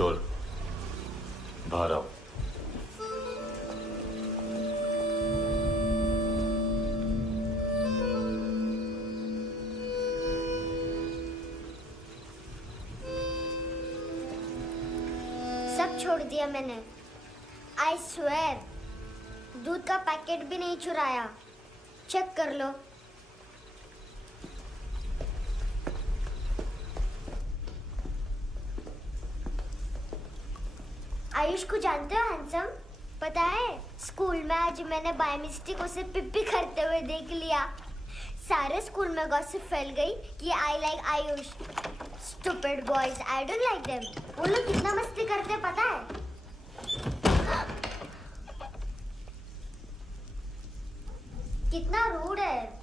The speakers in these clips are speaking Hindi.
शोर, बाहर आओ। सब छोड़ दिया मैंने। आई स्वेर, दूध का पैकेट भी नहीं चुराया। चेक कर लो। आयुष को जानते हो हैंडसम? पता है स्कूल में आज मैंने बाय मिस्टेक उसे पिप्पी करते हुए देख लिया। सारे स्कूल में गॉसिप फैल गई कि I like Ayush. Stupid boys, I don't like them. वो लोग कितना मस्ती करते पता है? कितना रूड है।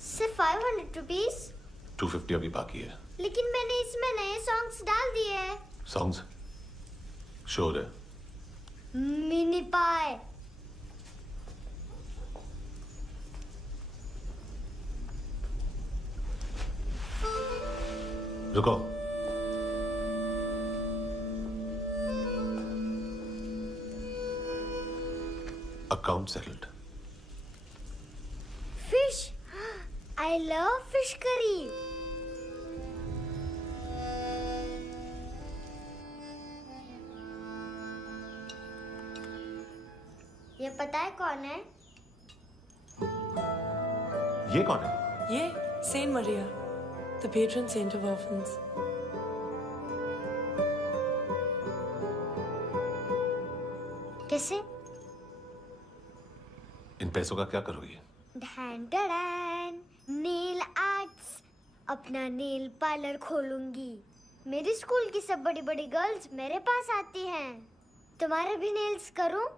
सिर्फ 500 रुपीस? 250 अभी बाकी है। लेकिन मैंने इसमें नए सॉन्ग्स डाल दिए हैं। सॉन्ग्स? शोर है। मिनी पाई। रुको। Account settled. Fish, I love fish curry. ये पता है कौन है? ये कौन है? ये Saint Maria, the patron saint of orphans. कैसे? इन पैसों का क्या करोगी? ढैन ढैन, नेल आर्ट्स। अपना नेल पार्लर खोलूंगी। मेरी स्कूल की सब बड़ी बड़ी गर्ल्स मेरे पास आती हैं। तुम्हारे भी नेल्स करूं?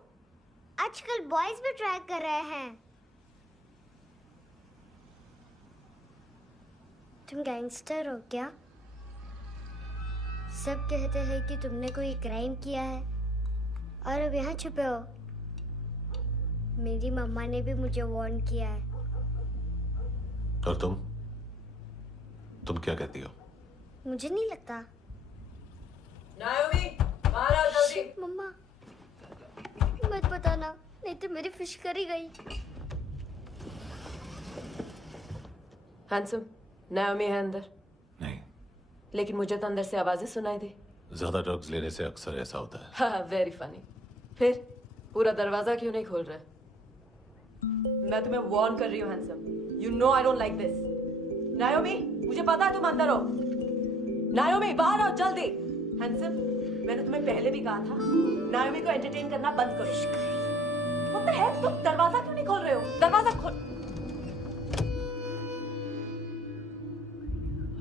आजकल बॉयज भी ट्राई कर रहे हैं। तुम गैंगस्टर हो क्या? सब कहते हैं कि तुमने कोई क्राइम किया है और अब यहाँ छुपे हो। मेरी मम्मा ने भी मुझे वार्न किया है। और तुम क्या कहती हो? मुझे नहीं लगता। नायोमी, बाहर आओ जल्दी। मम्मा, मत बताना, नहीं तो मेरी फिश करी गई। हैंडसम, नायोमी है अंदर। नहीं। लेकिन मुझे तो अंदर से आवाजें सुनाई दी। ज्यादा ड्रग्स लेने से अक्सर ऐसा होता है। हाँ, वेरी फनी। फिर पूरा दरवाजा क्यों नहीं खोल रहे? मैं तुम्हें वार्न कर रही हूँ handsome. You know I don't like this. नायोमी, मुझे पता है तुम अंदर हो। नायोमी, बाहर आओ जल्दी। हैंडसम, मैंने तुम्हें पहले भी कहा था नायोमी को एंटरटेन करना बंद करो। What the heck? तुम दरवाजा क्यों नहीं खोल रहे हो? दरवाजा खोल।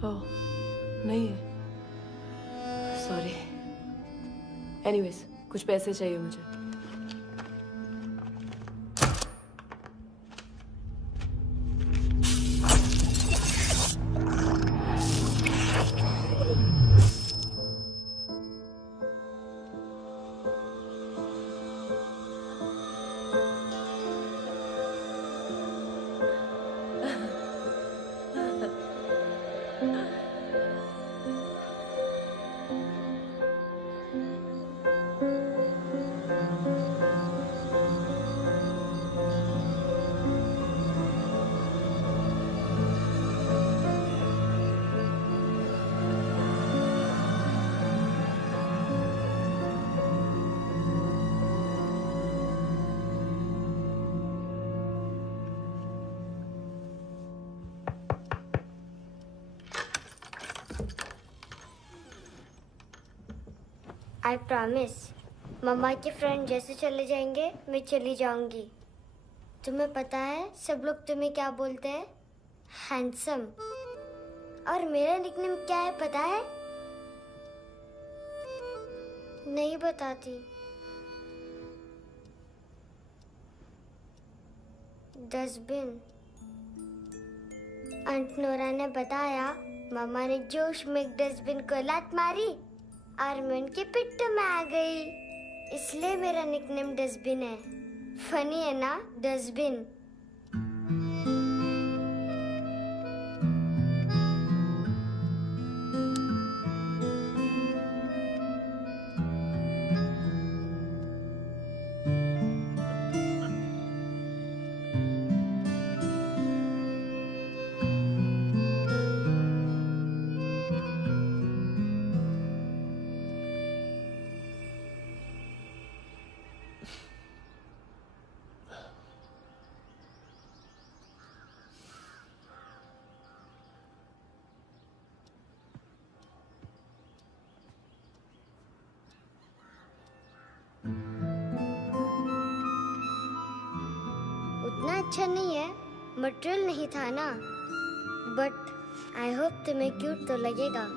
ओह, नहीं है। सॉरी। एनीवेज, कुछ पैसे चाहिए मुझे। आई प्रॉमिस, मम्मा के फ्रेंड जैसे चले जाएंगे मैं चली जाऊंगी। तुम्हें पता है सब लोग तुम्हें क्या बोलते हैं? हैंडसम। और मेरा निकनेम क्या है पता है? नहीं बताती। डस्टबिन। आंट नोरा ने बताया मामा ने जोश में एक डस्टबिन को लात मारी और मैं उनके पिट्ठू में आ गई। इसलिए मेरा निकनेम डस्टबिन है। फनी है ना, डस्टबिन। उतना अच्छा नहीं है, मटेरियल नहीं था ना, बट आई होप तुम्हें क्यूट तो लगेगा।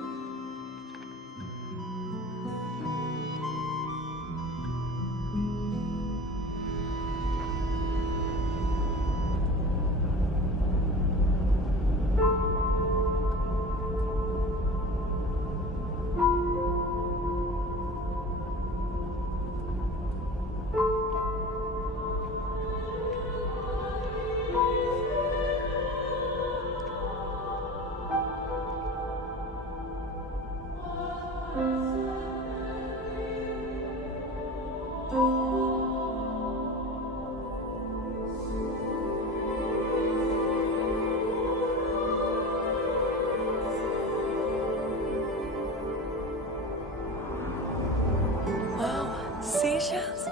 Seashells?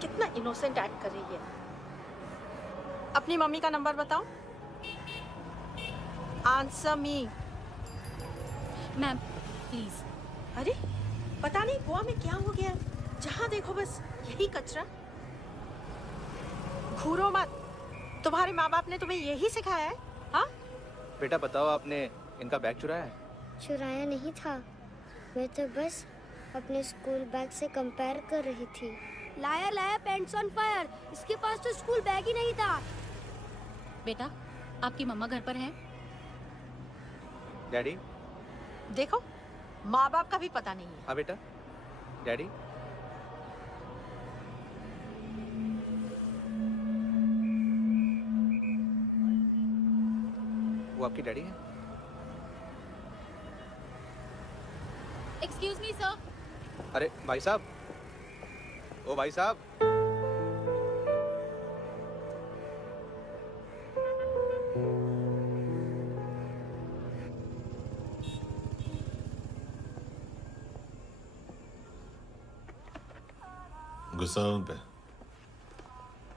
कितना इनोसेंट एक्ट कर रही है। अपनी मम्मी का नंबर बताओ। Answer me. Ma'am please. अरे पता नहीं गोवा में क्या हो गया, जहाँ देखो बस यही कचरा। घूरो मत, तुम्हारे माँ बाप ने तुम्हें यही सिखाया है? हाँ बेटा बताओ, आपने इनका बैग चुराया है? चुराया नहीं था, मैं तो बस अपने स्कूल बैग से कंपेयर कर रही थी। लाया लाया पैंट्स ऑन फायर, इसके पास तो स्कूल बैग ही नहीं था। बेटा आपकी मम्मा घर पर हैं? डैडी? देखो माँ बाप का भी पता नहीं है। हाँ बेटा। डैडी? वो आपकी डैडी है? Excuse me sir. अरे भाई साहब, ओ भाई साहब। गुस्सा उन पे,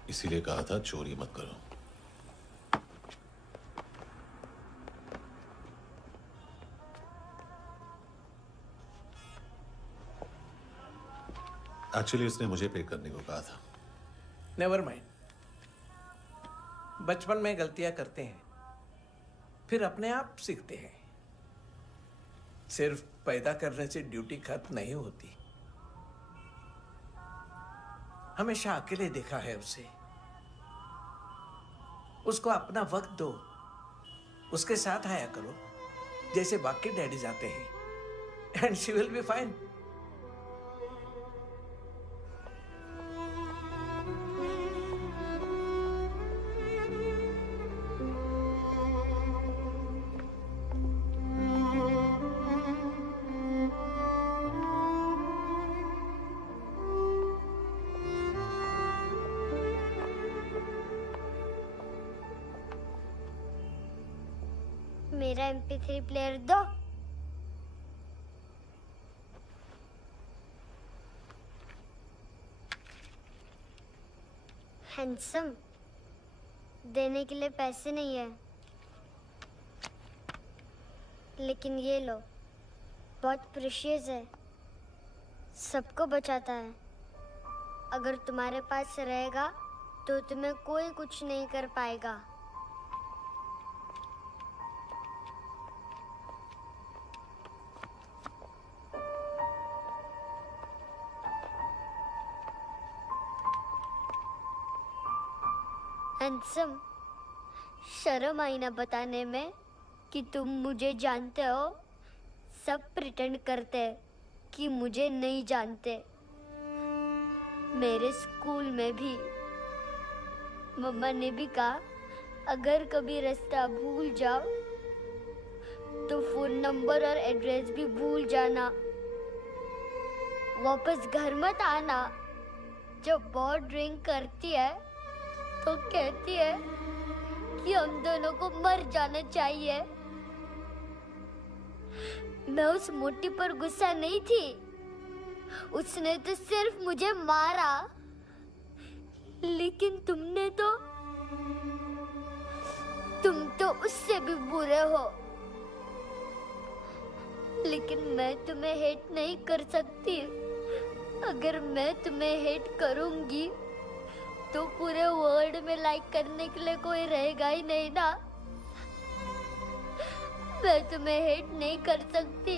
इसीलिए कहा था चोरी मत करो। एक्चुअली उसने मुझे पे करने को कहा था। नेवर माइंड, बचपन में गलतियां करते हैं, फिर अपने आप सीखते हैं। सिर्फ पैदा करने से ड्यूटी खत्म नहीं होती। हमेशा अकेले देखा है उसे। उसको अपना वक्त दो, उसके साथ आया करो जैसे बाकी डैडीज आते हैं, and she will be fine. मेरा MP3 प्लेयर दो। हैंडसम, देने के लिए पैसे नहीं है, लेकिन ये लो, बहुत प्रेशियस है, सबको बचाता है। अगर तुम्हारे पास रहेगा तो तुम्हें कोई कुछ नहीं कर पाएगा। हैंडसम, शर्म आई ना बताने में कि तुम मुझे जानते हो। सब प्रिटेंड करते हैं कि मुझे नहीं जानते। मेरे स्कूल में भी मम्मा ने भी कहा, अगर कभी रास्ता भूल जाओ तो फोन नंबर और एड्रेस भी भूल जाना। वापस घर मत आना। जब बहुत ड्रिंक करती है तो कहती है कि हम दोनों को मर जाना चाहिए। मैं उस मोटी पर गुस्सा नहीं थी, उसने तो सिर्फ मुझे मारा। लेकिन तुम तो उससे भी बुरे हो। लेकिन मैं तुम्हें हेट नहीं कर सकती। अगर मैं तुम्हें हेट करूंगी तो पूरे वर्ल्ड में लाइक करने के लिए कोई रहेगा ही नहीं ना। मैं तुम्हें हेट नहीं कर सकती।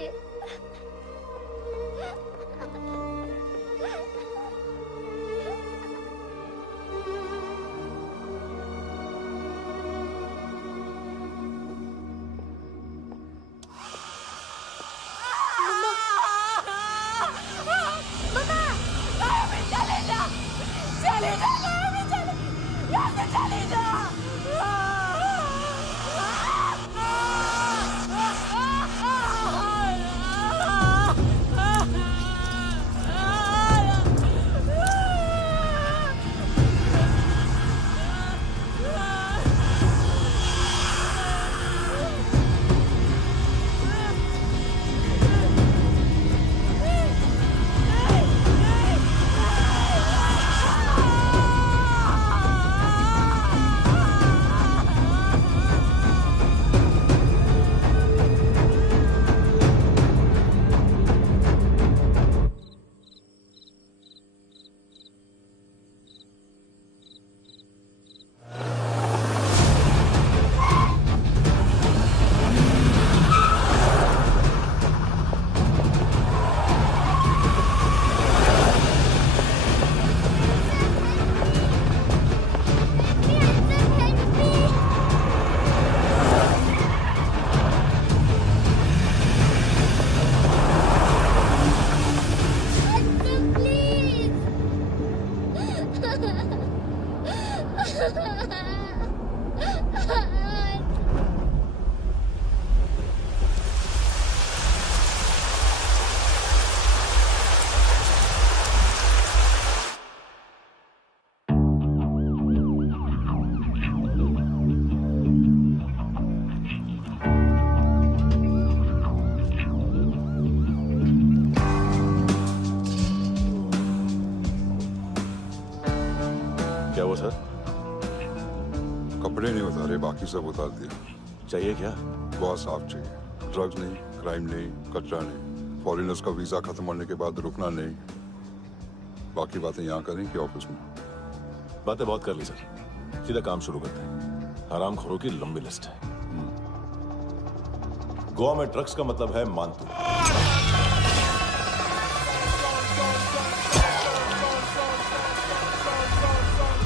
क्या हुआ सर? कपड़े नहीं उतारे, बाकी सब उतार दिए। चाहिए क्या? बहुत साफ चाहिए। ड्रग्स नहीं, क्राइम नहीं, कचरा नहीं। फॉरेनर्स का वीजा खत्म होने के बाद रुकना नहीं। बाकी बातें यहाँ करें कि ऑफिस में? बातें बहुत कर ली सर, सीधा काम शुरू करते हैं। हरामखोरों की लंबी लिस्ट है। गोवा में ड्रग्स का मतलब है मानतू।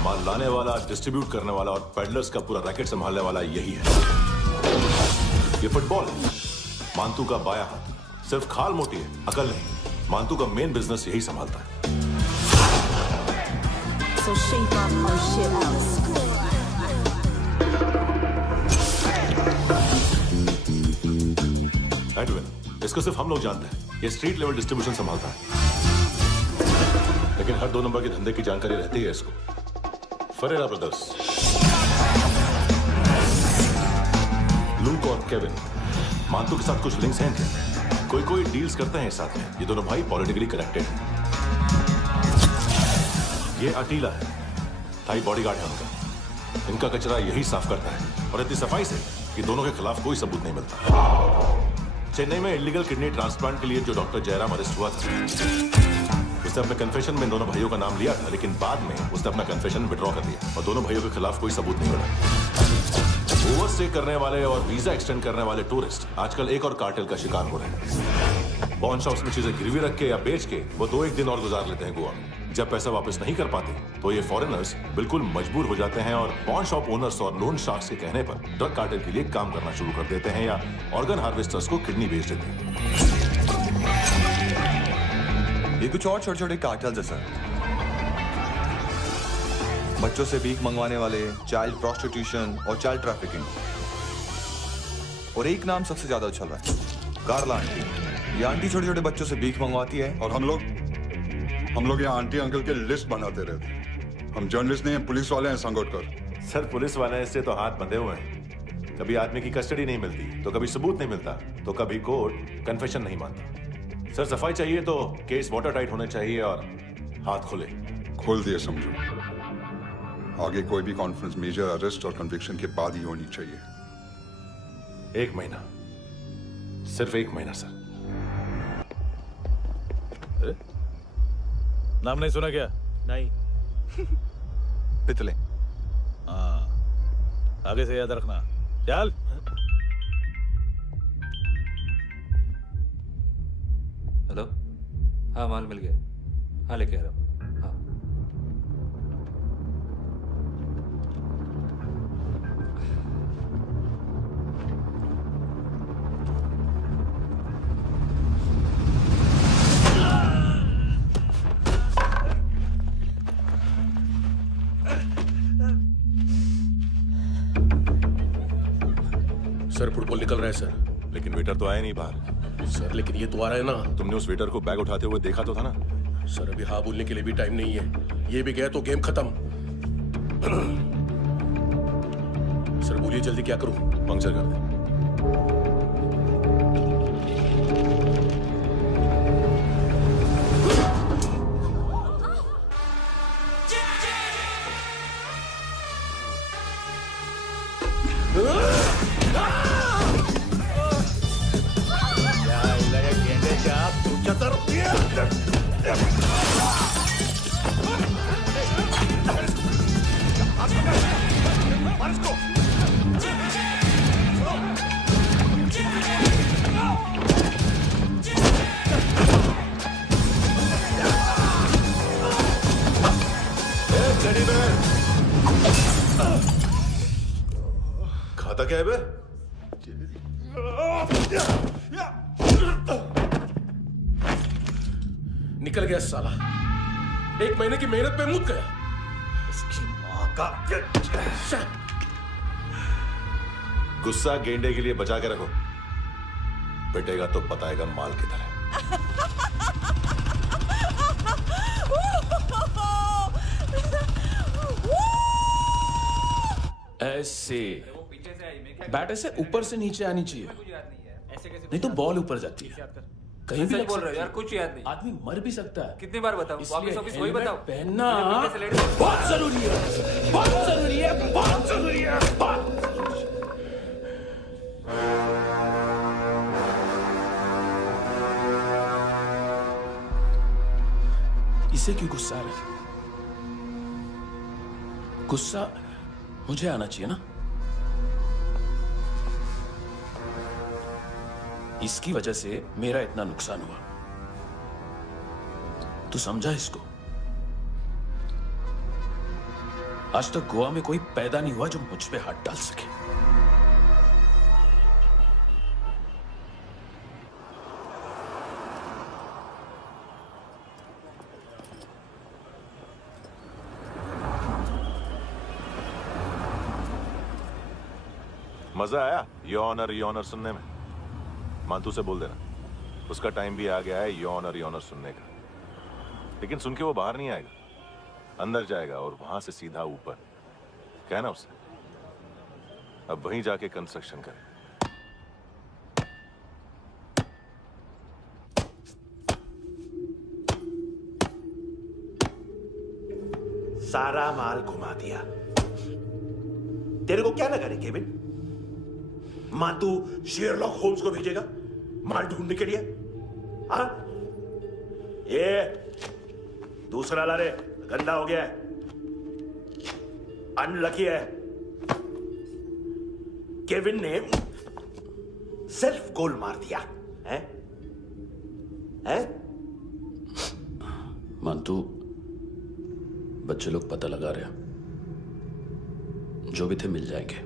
माल लाने वाला, डिस्ट्रीब्यूट करने वाला और पेडलर्स का पूरा रैकेट संभालने वाला यही है। ये फुटबॉल है, मानतू का बाया हाथ। सिर्फ खाल मोटी है, अकल नहीं। मानतू का मेन बिजनेस यही संभालता है। So shape up our shit out. Edwin, इसको सिर्फ हम लोग जानते हैं। ये स्ट्रीट लेवल डिस्ट्रीब्यूशन संभालता है, लेकिन हर 2 नंबर के धंधे की जानकारी रहती है इसको। फरेरा ब्रदर्स, लूक और केविन, मानतू के साथ कुछ लिंक्स हैं क्या? कोई डील्स करते हैं साथ में। ये दोनों भाई पॉलिटिकली कनेक्टेड हैं। ये अटीला है, थाई बॉडीगार्ड है उनका। इनका कचरा यही साफ करता है और इतनी सफाई से कि दोनों के खिलाफ कोई सबूत नहीं मिलता। चेन्नई में इलीगल किडनी ट्रांसप्लांट के लिए जो डॉक्टर जयराम अरेस्ट हुआ था, उसने अपने कन्फेशन में दोनों भाइयों का नाम लिया था, लेकिन बाद में उसने अपना कन्फेशन विड्रॉ कर दिया और दोनों भाइयों के खिलाफ कोई सबूत नहीं मिला। ओवरस्टे करने वाले और वीजा एक्सटेंड करने वाले टूरिस्ट आजकल एक और कार्टेल का शिकार हो रहे हैं। पॉन शॉप्स में चीजें गिरवी रख के या बेच के वो 2-1 दिन और गुजार लेते हैं गोवा में। जब पैसा वापस नहीं कर पाते तो ये फॉरेनर्स बिल्कुल मजबूर हो जाते हैं और पॉन शॉप ओनर्स और लोन शार्क्स के कहने पर ड्रग कार्टेल के लिए काम करना शुरू कर देते हैं या ऑर्गन हार्वेस्टर्स को किडनी बेच देते हैं। ये कुछ और छोटे छोटे कार्टेल्स है सर। बच्चों से भीख मंगवाने वाले, चाइल्ड प्रोस्टिट्यूशन और चाइल्ड ट्रैफिकिंग। और एक नाम सबसे ज्यादा उछल रहा है, कार्ला आंटी। ये आंटी छोटे छोटे बच्चों से भीख मंगवाती है और हम लोग यहाँ आंटी अंकल के लिस्ट बनाते रहते। हम जर्नलिस्ट नहीं हैं, पुलिस वाले हैं संगोटकर। सर पुलिस वाले इससे तो हाथ बंधे हुए हैं। कभी आदमी की कस्टडी नहीं मिलती तो कभी सबूत नहीं मिलता तो कभी कोर्ट कन्फेशन नहीं मानता। सर सफाई चाहिए तो केस वाटर टाइट होने चाहिए और हाथ खुले। खोल दिए समझो। आगे कोई भी कॉन्फ्रेंस मेजर अरेस्ट और कन्विक्शन के बाद ही होनी चाहिए। 1 महीना, सिर्फ 1 महीना सर। नाम नहीं सुना क्या? नहीं। पितले। हाँ, आगे से याद रखना। चल। हेलो, हाँ माल मिल गया। हाँ लेके आ रहा हूँ। हाँ सर फुटबॉल निकल रहा है सर। लेकिन वेटर तो आया नहीं बाहर। सर लेकिन ये तो आ रहा है ना। तुमने उस वेटर को बैग उठाते हुए देखा तो था ना। सर अभी हाँ बोलने के लिए भी टाइम नहीं है। ये भी गया तो गेम खत्म। सर बोलिए जल्दी क्या करूं? पंक्चर कर दे। खाता क्या है बे? निकल गया साला। 1 महीने की मेहनत पे मुक गया। इसकी माँ का गुस्सा गेंडे के लिए बचा के रखो। पिटेगा तो बताएगा माल की तरह। ऐसे बैट ऐसे ऊपर से नीचे आनी चाहिए, नहीं तो बॉल ऊपर जाती है। कहीं भी बोल रहे हो यार, कुछ याद नहीं। आदमी मर भी सकता है। कितनी बार बताऊं? वापस वही बताओ। पहनना बहुत जरूरी है, बहुत जरूरी है, बहुत जरूरी है, बहुत। इसे क्यों गुस्सा आ रहा है? गुस्सा मुझे आना चाहिए ना। इसकी वजह से मेरा इतना नुकसान हुआ। तू समझा इसको? आज तक गोवा में कोई पैदा नहीं हुआ जो मुझ पे हाथ डाल सके। मजा आया यॉनर सुनने में? मांतू से बोल देना उसका टाइम भी आ गया है यॉनर सुनने का। लेकिन सुन के वो बाहर नहीं आएगा, अंदर जाएगा और वहां से सीधा ऊपर। कहना उससे अब वहीं जाके कंस्ट्रक्शन करे। सारा माल घुमा दिया। तेरे को क्या लगा रे केविन? मातू शेरलॉक होम्स को भेजेगा माल ढूंढने के लिए? हाँ? ये दूसरा ला रे, गंदा हो गया है, अनलकी है। केविन ने सेल्फ गोल मार दिया है? है? मानतू, बच्चे लोग पता लगा रहे हैं, जो भी थे मिल जाएंगे।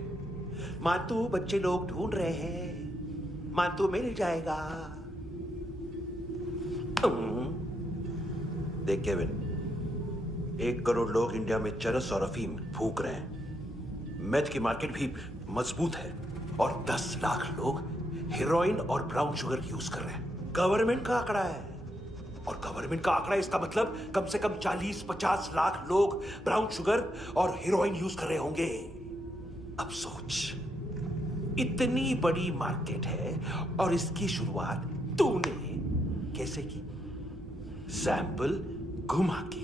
मातू बच्चे लोग ढूंढ रहे हैं, मातू मिल जाएगा। देख केविन, 1 करोड़ लोग इंडिया में चरस और अफीम फूक रहे हैं। मेथ की मार्केट भी मजबूत है और 10 लाख लोग हेरोइन और ब्राउन शुगर यूज कर रहे हैं। गवर्नमेंट का आंकड़ा है, और गवर्नमेंट का आंकड़ा इसका मतलब कम से कम 40-50 लाख लोग ब्राउन शुगर और हेरोइन यूज कर रहे होंगे। अब सोच, इतनी बड़ी मार्केट है और इसकी शुरुआत तूने कैसे की? सैंपल घुमा के।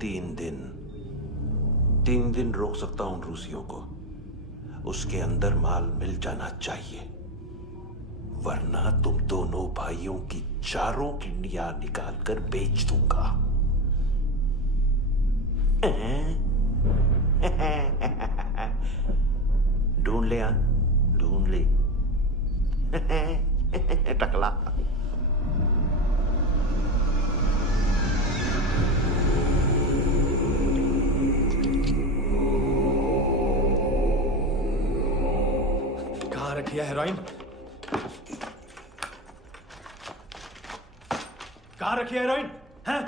3 दिन रोक सकता हूं रूसियों को, उसके अंदर माल मिल जाना चाहिए, वरना तुम दोनों भाइयों की 4 किडनियां निकाल कर बेच दूंगा। ढूंढ ले, ढूंढ ले टकला। कहाँ रखी है हेरोइन? कहाँ रखी है हेरोइन? हैं?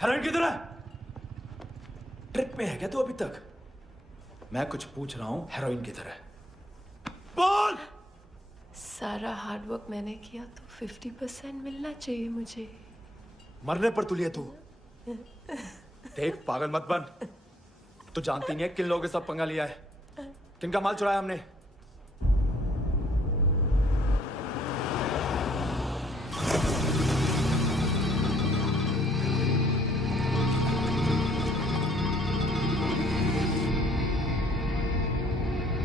हेरोइन किधर है? ट्रिप पे है क्या तू अभी तक? मैं कुछ पूछ रहा हूं, हेरोइन किधर है? बोल! सारा हार्डवर्क मैंने किया तो 50% मिलना चाहिए मुझे। मरने पर तुलिए तू। देख, पागल मत बन। तू जानती नहीं है किन लोगों के साथ पंगा लिया है, किनका माल चुराया हमने।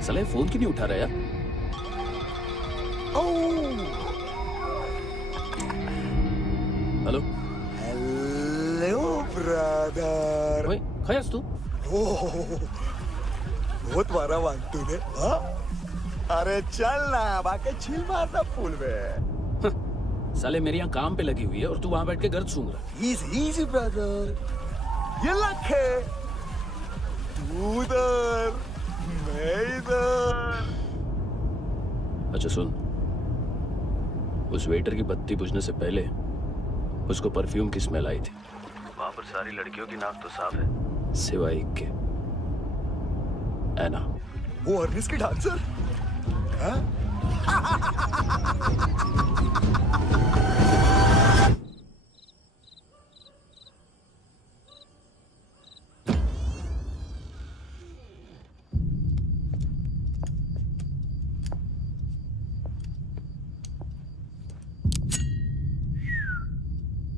साले फोन क्यों नहीं उठा रहा यार? Hello hello brother. ओए, खयास तू? बहुत मारा वांटू ने। हाँ? अरे चल ना, बाकी छिल मारना पुल में। साले मेरी यहाँ काम पे लगी हुई है और तू वहां बैठ के गर्द सूंघ रहा। इजी ब्रदर, ये लक है। तू उधर, मैं इधर। अच्छा सुन, उस वेटर की बत्ती बुझने से पहले उसको परफ्यूम की स्मेल आई थी। वहां पर सारी लड़कियों की नाक तो साफ है, सिवाय एक के, एना। वो अर्निस की डांसर? हाँ?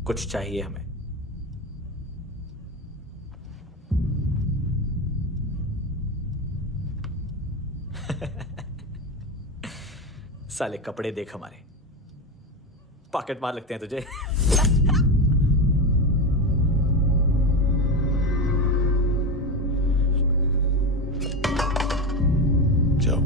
कुछ चाहिए हमें। साले कपड़े देख हमारे, पॉकेट मार लगते हैं तुझे। जाओ।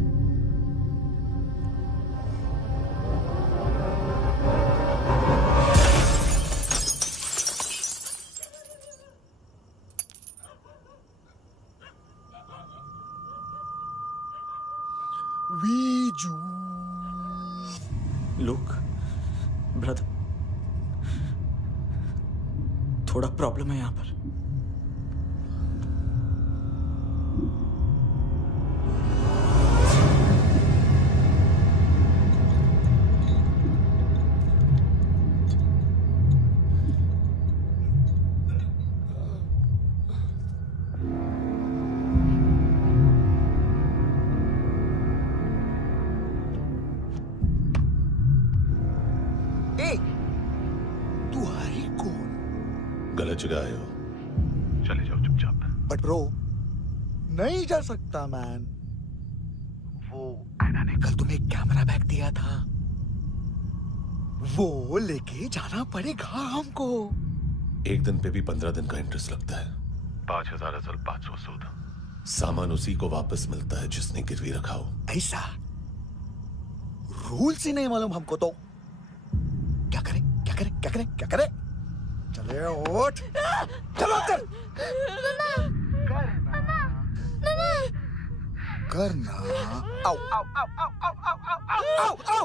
वीजू। लुक ब्रदर, थोड़ा प्रॉब्लम है यहां पर। ए, तू है कौन? बच गए हो। चले जाओ चुपचाप। बट ब्रो नहीं जा सकता मैन। वो एना ने कल तुम्हें एक कैमरा बैग दिया था, वो लेके जाना पड़ेगा हमको। एक दिन पे भी 15 दिन का इंटरेस्ट लगता है। 5,000 असल 500 सूद। सामान उसी को वापस मिलता है जिसने गिरवी रखा हो। ऐसा रूल्स ही नहीं मालूम हमको तो। क्या करें क्या करें क्या करें क्या करें? चले उठ, चलो चल। करना आओ आओ आओ आओ आओ आओ आओ आओ।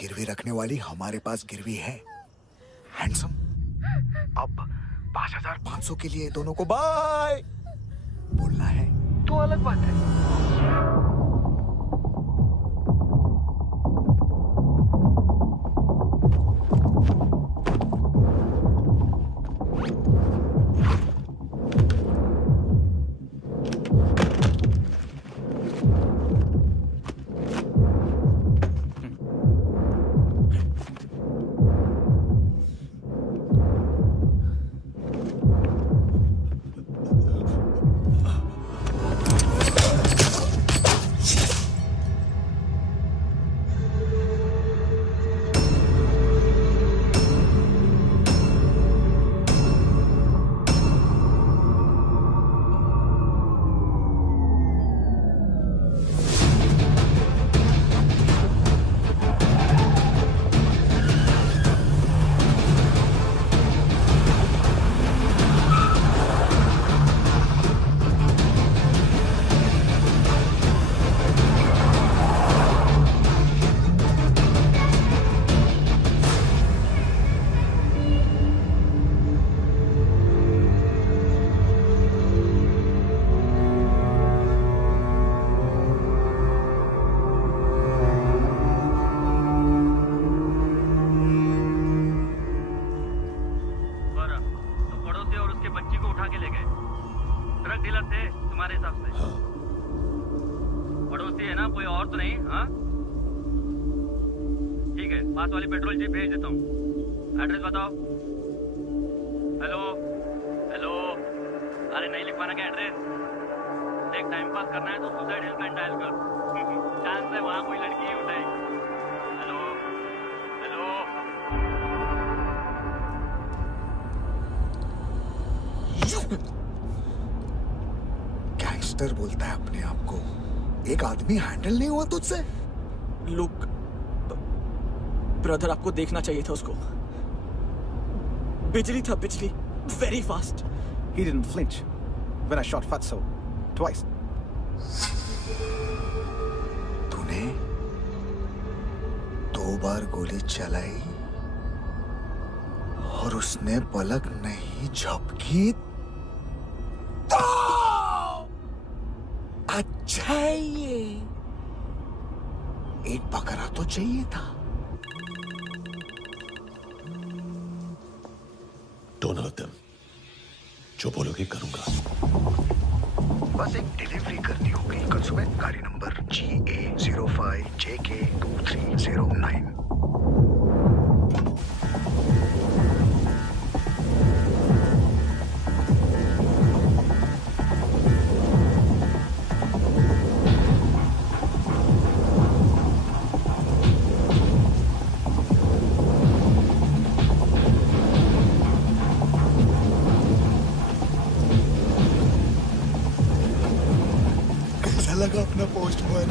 गिरवी रखने वाली हमारे पास गिरवी है हैंडसम। अब 5,500 के लिए दोनों को बाय बोलना है तो अलग बात है। गैंगस्टर बोलता है अपने आप को। एक आदमी हैंडल नहीं हुआ तुझसे? लुक ब्रदर, आपको देखना चाहिए था उसको। बिजली था, बिजली, very fast. He didn't flinch when I shot Fatso twice. तूने 2 बार गोली चलाई और उसने पलक नहीं झपकी तो अच्छा है ये। एक बकरा तो चाहिए था। Don't hurt them. जो बोलोगे करूंगा। बस एक डिलीवरी करनी होगी कल सुबह। गाड़ी नंबर GA05JK2309। लगा अपना पोस्टमैन।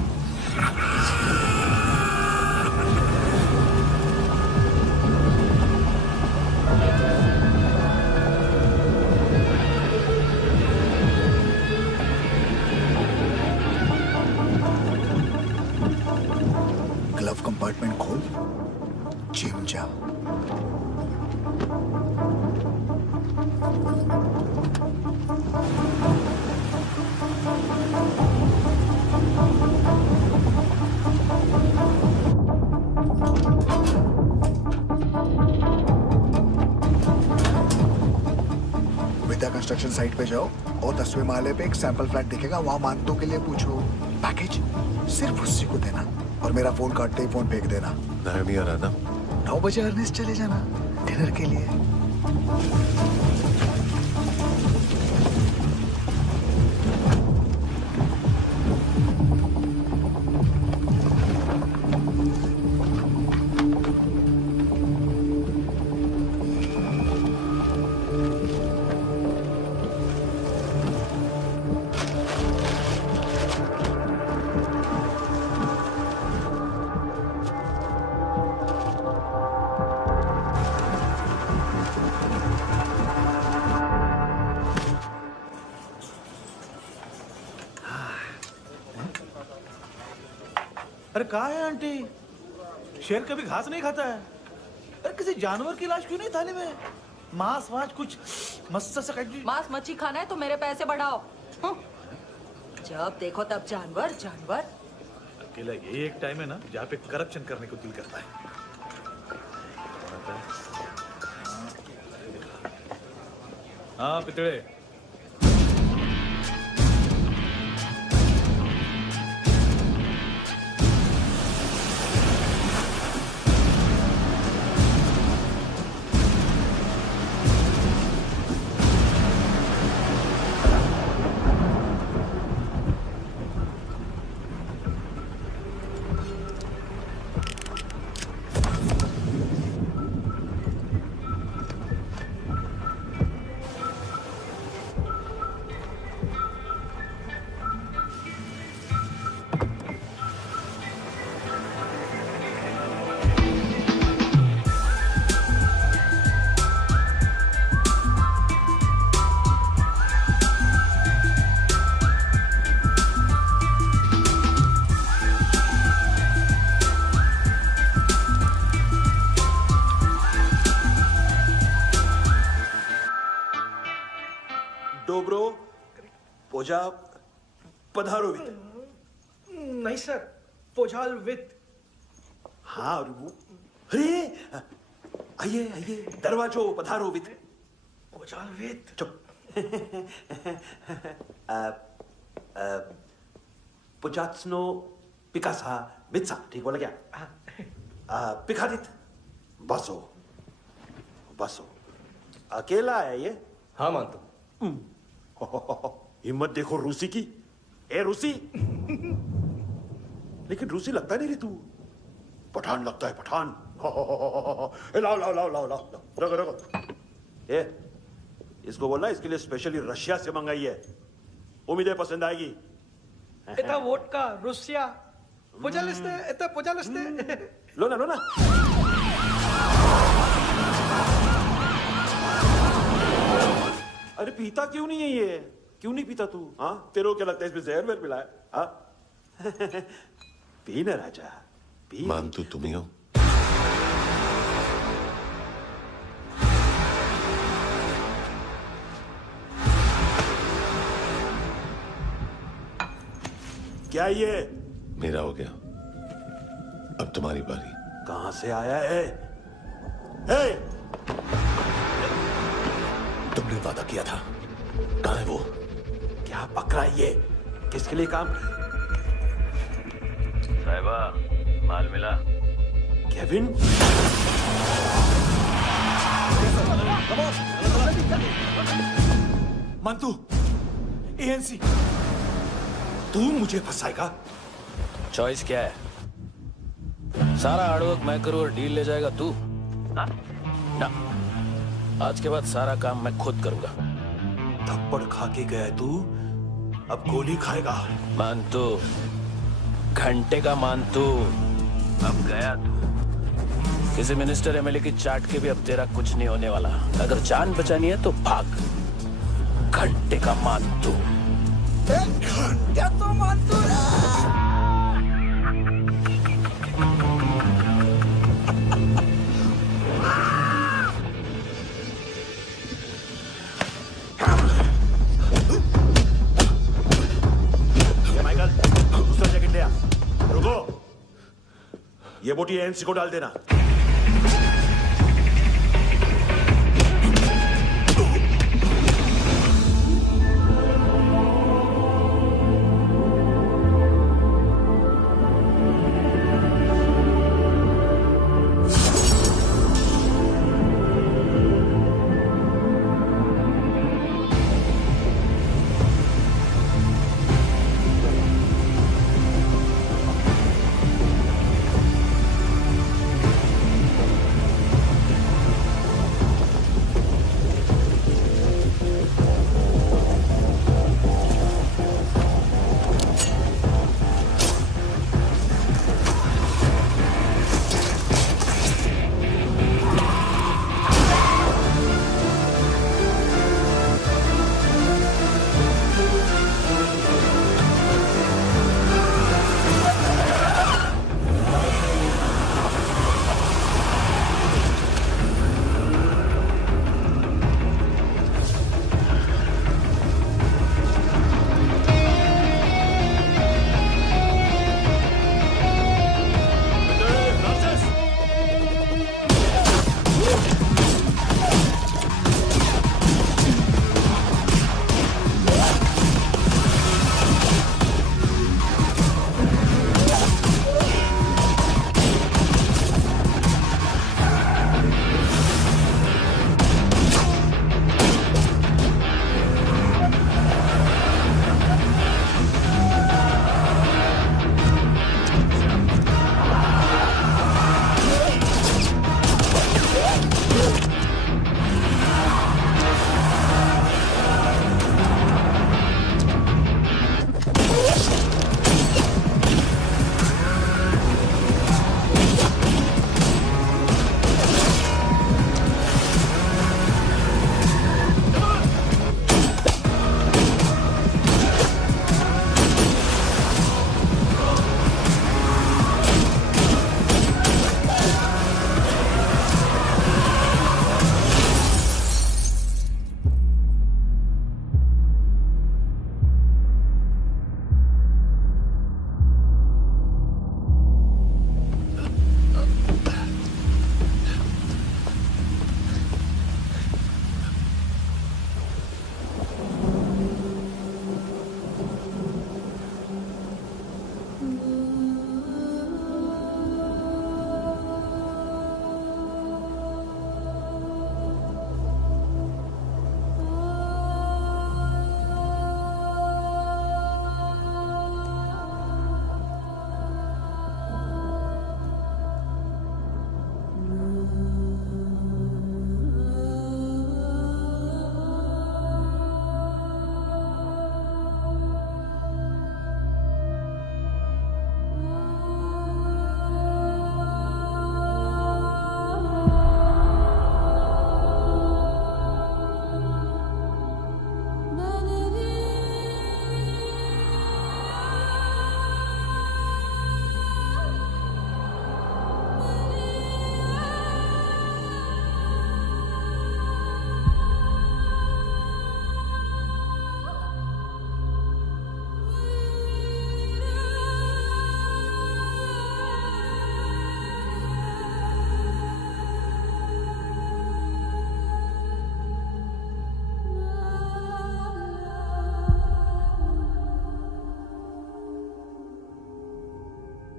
ग्लव कंपार्टमेंट खोल, जिम जा। विद्या कंस्ट्रक्शन साइट पे जाओ। और 10वें माले पे एक सैंपल फ्लैट दिखेगा, वहां मानतों के लिए पूछो। पैकेज सिर्फ उसी को देना और मेरा फोन काटते ही फोन फेंक देना। नहीं आ रहा ना? 9 बजे अर्नेस्ट चले जाना डिनर के लिए। अरे कहाँ है आंटी? शेर कभी घास नहीं खाता है। अरे किसी जानवर की लाश क्यों नहीं थाली में? मांस वास कुछ मस्त सा मांस मच्छी खाना है तो मेरे पैसे बढ़ाओ। जब देखो तब जानवर जानवर। अकेला ये एक टाइम है ना जहाँ पे करप्शन करने को दिल करता है। हाँ पितड़े। पोजा पधारोवित। नहीं सर, पोजाल वित। हाँ अरे आइए आइए, दरवाजो पधारोवित। पोजाल वित। चुप। पुजात्सनो पिकासा वित्सा, ठीक बोला क्या? पिकादित बसो बसो। अकेला है ये? हाँ मानता हूं। हिम्मत देखो रूसी की। ए रूसी। लेकिन रूसी लगता नहीं रे तू, पठान लगता है, पठान। लाओ लाओ लाओ लाओ लाओ, रखो रखो। ए इसको बोलना इसके लिए स्पेशली रशिया से मंगाई है, उम्मीद है पसंद आएगी। इतना वोडका रूसिया पोजालिस्ते, इतना पोजालिस्ते। लो ना लो ना। अरे पीता क्यों नहीं है ये? क्यों नहीं पीता तू? हाँ तेरे को क्या लगता है इसमें जहर वेर मिला है? हाँ पी ना राजा पी। मानतू तुम ही हो? क्या ये? मेरा हो गया, अब तुम्हारी बारी। कहां से आया है? हे! तुमने वादा किया था, कहां है वो? क्या पकड़ा ये? किसके लिए काम? साहिबा माल मिला? केविन? मंतू, एएनसी। तू मुझे फंसाएगा? चॉइस क्या है? सारा हार्डवर्क मैं करूं और डील ले जाएगा तू? ना, आज के बाद सारा काम मैं खुद करूंगा। थप्पड़ खा के गया तू, अब गोली खाएगा। मानतू, घंटे का मानतू, अब गया तू। किसी मिनिस्टर एमएलए की चाट के भी अब तेरा कुछ नहीं होने वाला। अगर जान बचानी है तो भाग। घंटे का मानतू। घंटा तो मानतू ये बोटी एएनसी को डाल देना।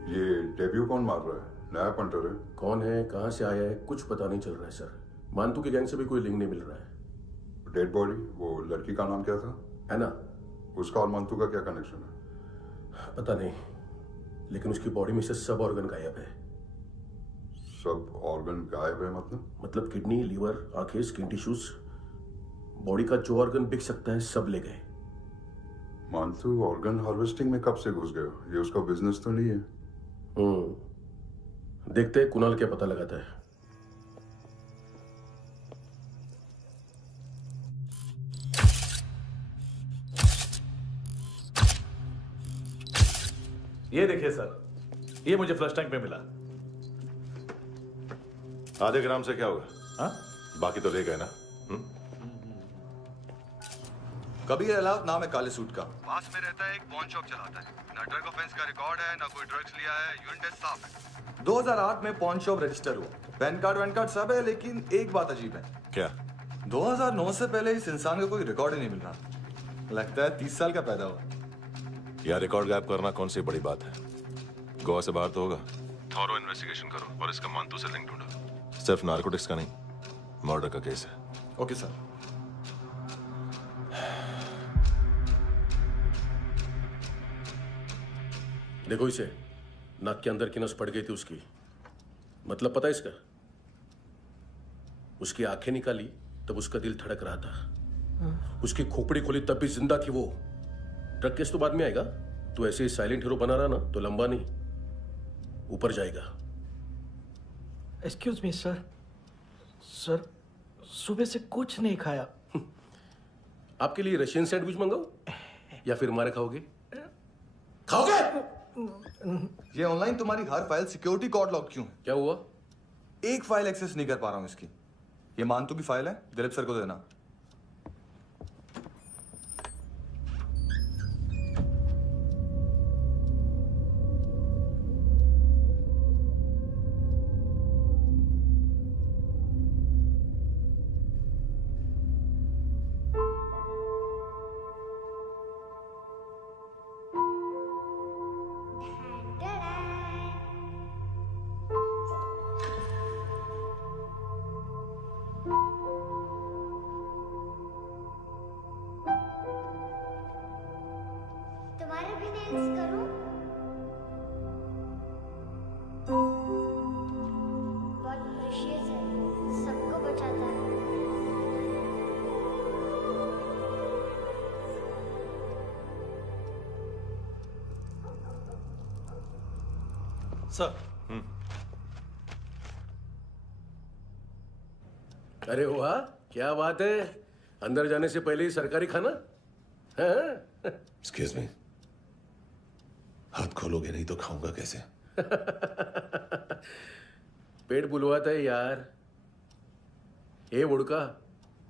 ये डेब्यू कौन मार रहा है? नया पंटर है? कौन है, कहाँ से आया है, कुछ पता नहीं चल रहा है सर। मानतू की गैंग से भी कोई लिंक नहीं मिल रहा है। डेड बॉडी, वो लड़की का नाम क्या था? है ना? उसका और मानतू का क्या कनेक्शन है? पता नहीं, लेकिन उसकी बॉडी में से सब ऑर्गन गायब है। सब ऑर्गन गायब है मतलब किडनी, लीवर, आंखें, स्किन टिश्यूज, बॉडी का जो ऑर्गन बिक सकता है सब ले गए। मानतू ऑर्गन हार्वेस्टिंग में कब से घुस गए? ये उसका बिजनेस तो नहीं है? देखते हैं कुणाल क्या पता लगाता है। ये देखिए सर, ये मुझे फ्लश टैंक में मिला। आधे ग्राम से क्या होगा? हाँ? बाकी तो ले गए ना? कबीर अलाउद्दीन नाम है काले सूट का, पास में रहता है, एक पॉन शॉप चलाता है। ना ड्रग ऑफेंस का रिकॉर्ड है, ना कोई ड्रग्स लिया है, यूरिन टेस्ट साफ है। 2008 में पॉन शॉप रजिस्टर हुआ, पैन कार्ड सब है, लेकिन एक बात अजीब है। क्या? 2009 से पहले इस इंसान का कोई रिकॉर्ड ही नहीं मिल रहा। लगता है 30 साल का पैदा हुआ। यार रिकॉर्ड गायब करना कौन सी बड़ी बात है? गोवा से बाहर तो होगा। थॉरो इन्वेस्टिगेशन करो और इसका मानतू से लिंक ढूंढो। सिर्फ नारकोटिक्स का नहीं, मर्डर का केस है। Okay sir. देखो इसे, नाक के अंदर की नस पड़ गई थी उसकी। मतलब पता है इसका? उसकी आंखें निकाली तब उसका दिल धड़क रहा था। उसकी खोपड़ी खोली तब भी जिंदा थी वो। ड्रग केस तो बाद में आएगा। तो ऐसे ही साइलेंट हीरो बना रहा ना तो लंबा नहीं, ऊपर जाएगा। एक्सक्यूज मी सर, सर सुबह से कुछ नहीं खाया। आपके लिए रशियन सैंडविच मंगाओ या फिर हमारे खाओगे? खाओगे? ये ऑनलाइन तुम्हारी हर फाइल सिक्योरिटी कॉर्ड लॉक क्यों है? क्या हुआ? एक फाइल एक्सेस नहीं कर पा रहा हूं इसकी। ये मानतू की फाइल है, दिलीप सर को देना। तुम्हारे भी नेल्स करूं? बहुत प्रेशियस है, सबको बचाता है। सर। अरे वाह, क्या बात है। अंदर जाने से पहले ही सरकारी खाना। एक्सक्यूज मी, हाथ खोलोगे नहीं तो खाऊंगा कैसे? पेट बुलवाता है यार। ए बुड़का,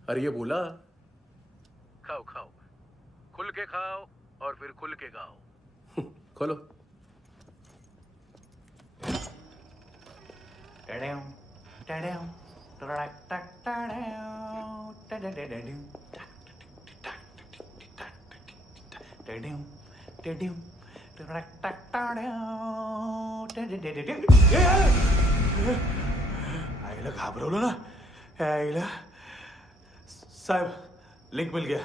अरे ये बोला। खाओ खाओ, खुल के खाओ और फिर खुल के गाओ। खोलो। आईला घाबरवलं ना। आईला साहब, लिंक मिल गया।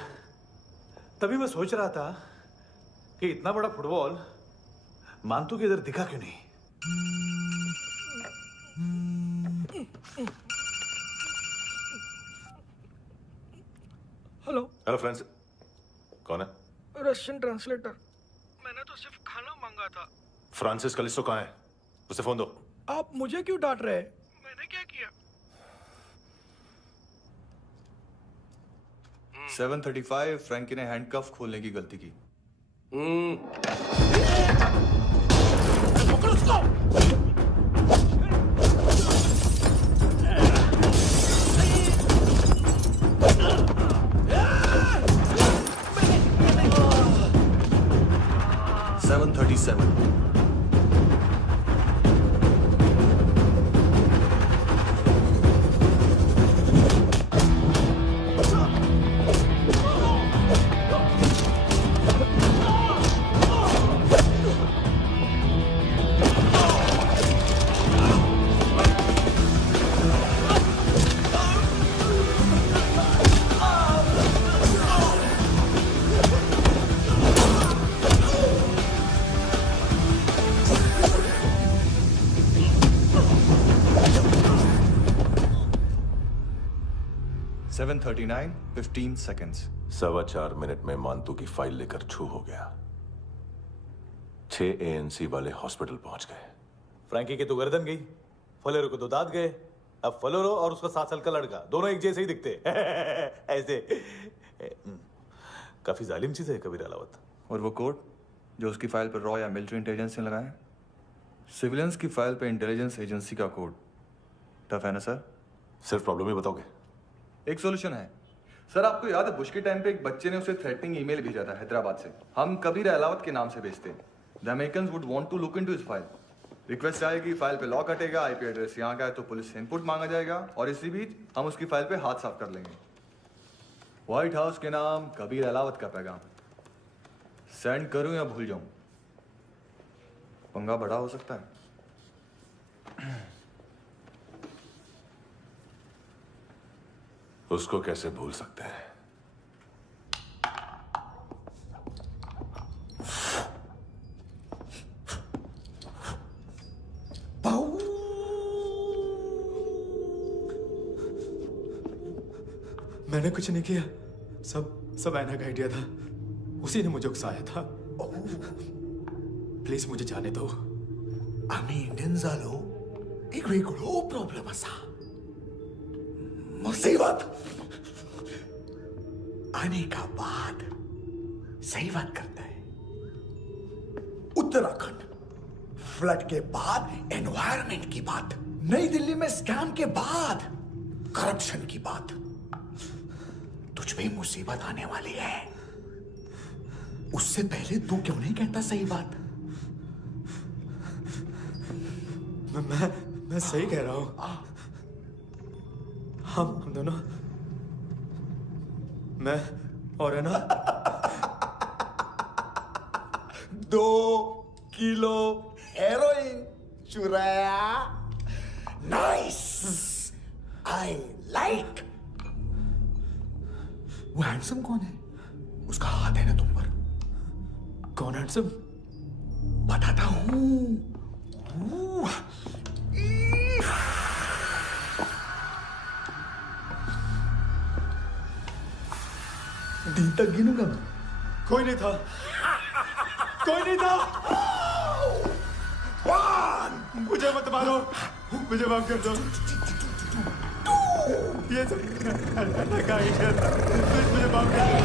तभी मैं सोच रहा था कि इतना बड़ा फुटबॉल मानतू के इधर दिखा क्यों नहीं। हेलो। हेलो फ्रेंड्स, कौन है? Russian translator. मैंने तो सिर्फ खाना मांगा था। फ्रांसिस कलिस्टो कहाँ है? उसे फोन दो। आप मुझे क्यों डांट रहे हैं? मैंने क्या किया? 735 फ्रैंकी ने हैंडकफ खोलने की गलती की। पकड़ो उसको। 737 737 7:39, 15 seconds. 4.25 मिनट में मानतू की फाइल लेकर छू हो गया। 6 ANC वाले हॉस्पिटल पहुंच गए। फ्रैंकी की तो गर्दन गई, फलेरो को तो दांत गए। अब फलेरो और उसका 7 साल का लड़का दोनों एक जैसे ही दिखते ऐसे। काफी जालिम चीज है कबीर अलावत। और वो कोड जो उसकी फाइल पर रॉ या मिलिट्री इंटेलिजेंस ने लगाया, सिविलियंस की फाइल पे इंटेलिजेंस एजेंसी का कोड। टफ है ना सर? सिर्फ प्रॉब्लम ही बताओगे? एक सॉल्यूशन है सर। आपको याद है बुश के टाइम पे एक बच्चे ने उसे थ्रेटनिंग ईमेल भेजा था हैदराबाद से। हम कबीर अलावत के नाम से भेजते हैं। The Americans would want to look into his file. Request आएगी, फाइल पे लॉक हटेगा, आईपी एड्रेस यहाँ का है तो पुलिस से इनपुट मांगा जाएगा और इसी बीच हम उसकी फाइल पे हाथ साफ कर लेंगे। व्हाइट हाउस के नाम कबीर अलावत का पैगाम। सेंड करूं या भूल जाऊं? पंगा बड़ा हो सकता है। उसको कैसे भूल सकते हैं? मैंने कुछ नहीं किया, सब ऐना का आइडिया था। उसी ने मुझे उकसाया था। प्लीज मुझे जाने दो। आम्ही इंडियन झालो एक वेगळो प्रॉब्लेम असा, मुसीबत आने का बाद। सही बात करता है। उत्तराखंड फ्लड के बाद एनवायरनमेंट की बात, नई दिल्ली में स्कैम के बाद करप्शन की बात। तुझ पे मुसीबत आने वाली है, उससे पहले तू क्यों नहीं कहता सही बात? मैं सही कह रहा हूं। हम दोनों, मैं और है ना 2 किलो हेरोइन चुराया। Nice, I like. वो हैंडसम कौन है? उसका हाथ है ना तुम पर? कौन हैंडसम? बताता हूं। दिन तक गिनूंगा मैं। कोई नहीं था, कोई नहीं था। मुझे मत मारो, मुझे माफ कर दो। ये सब का आइडिया था। प्लीज मुझे माफ कर दो।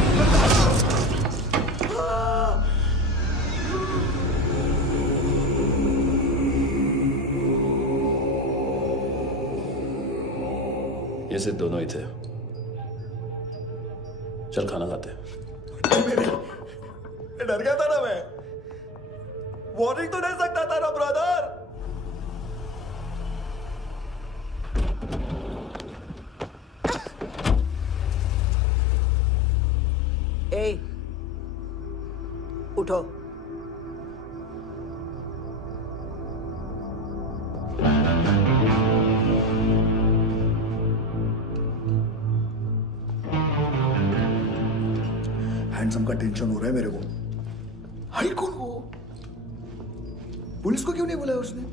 ये सिर्फ दोनों ही थे। चल खाना खाते। डर गया था ना मैं। वार्निंग तो दे सकता था ना ब्रदर। ए, उठो। हैंडसम का टेंशन हो रहा है मेरे को। हाई कौन वो? पुलिस को क्यों नहीं बुलाया उसने?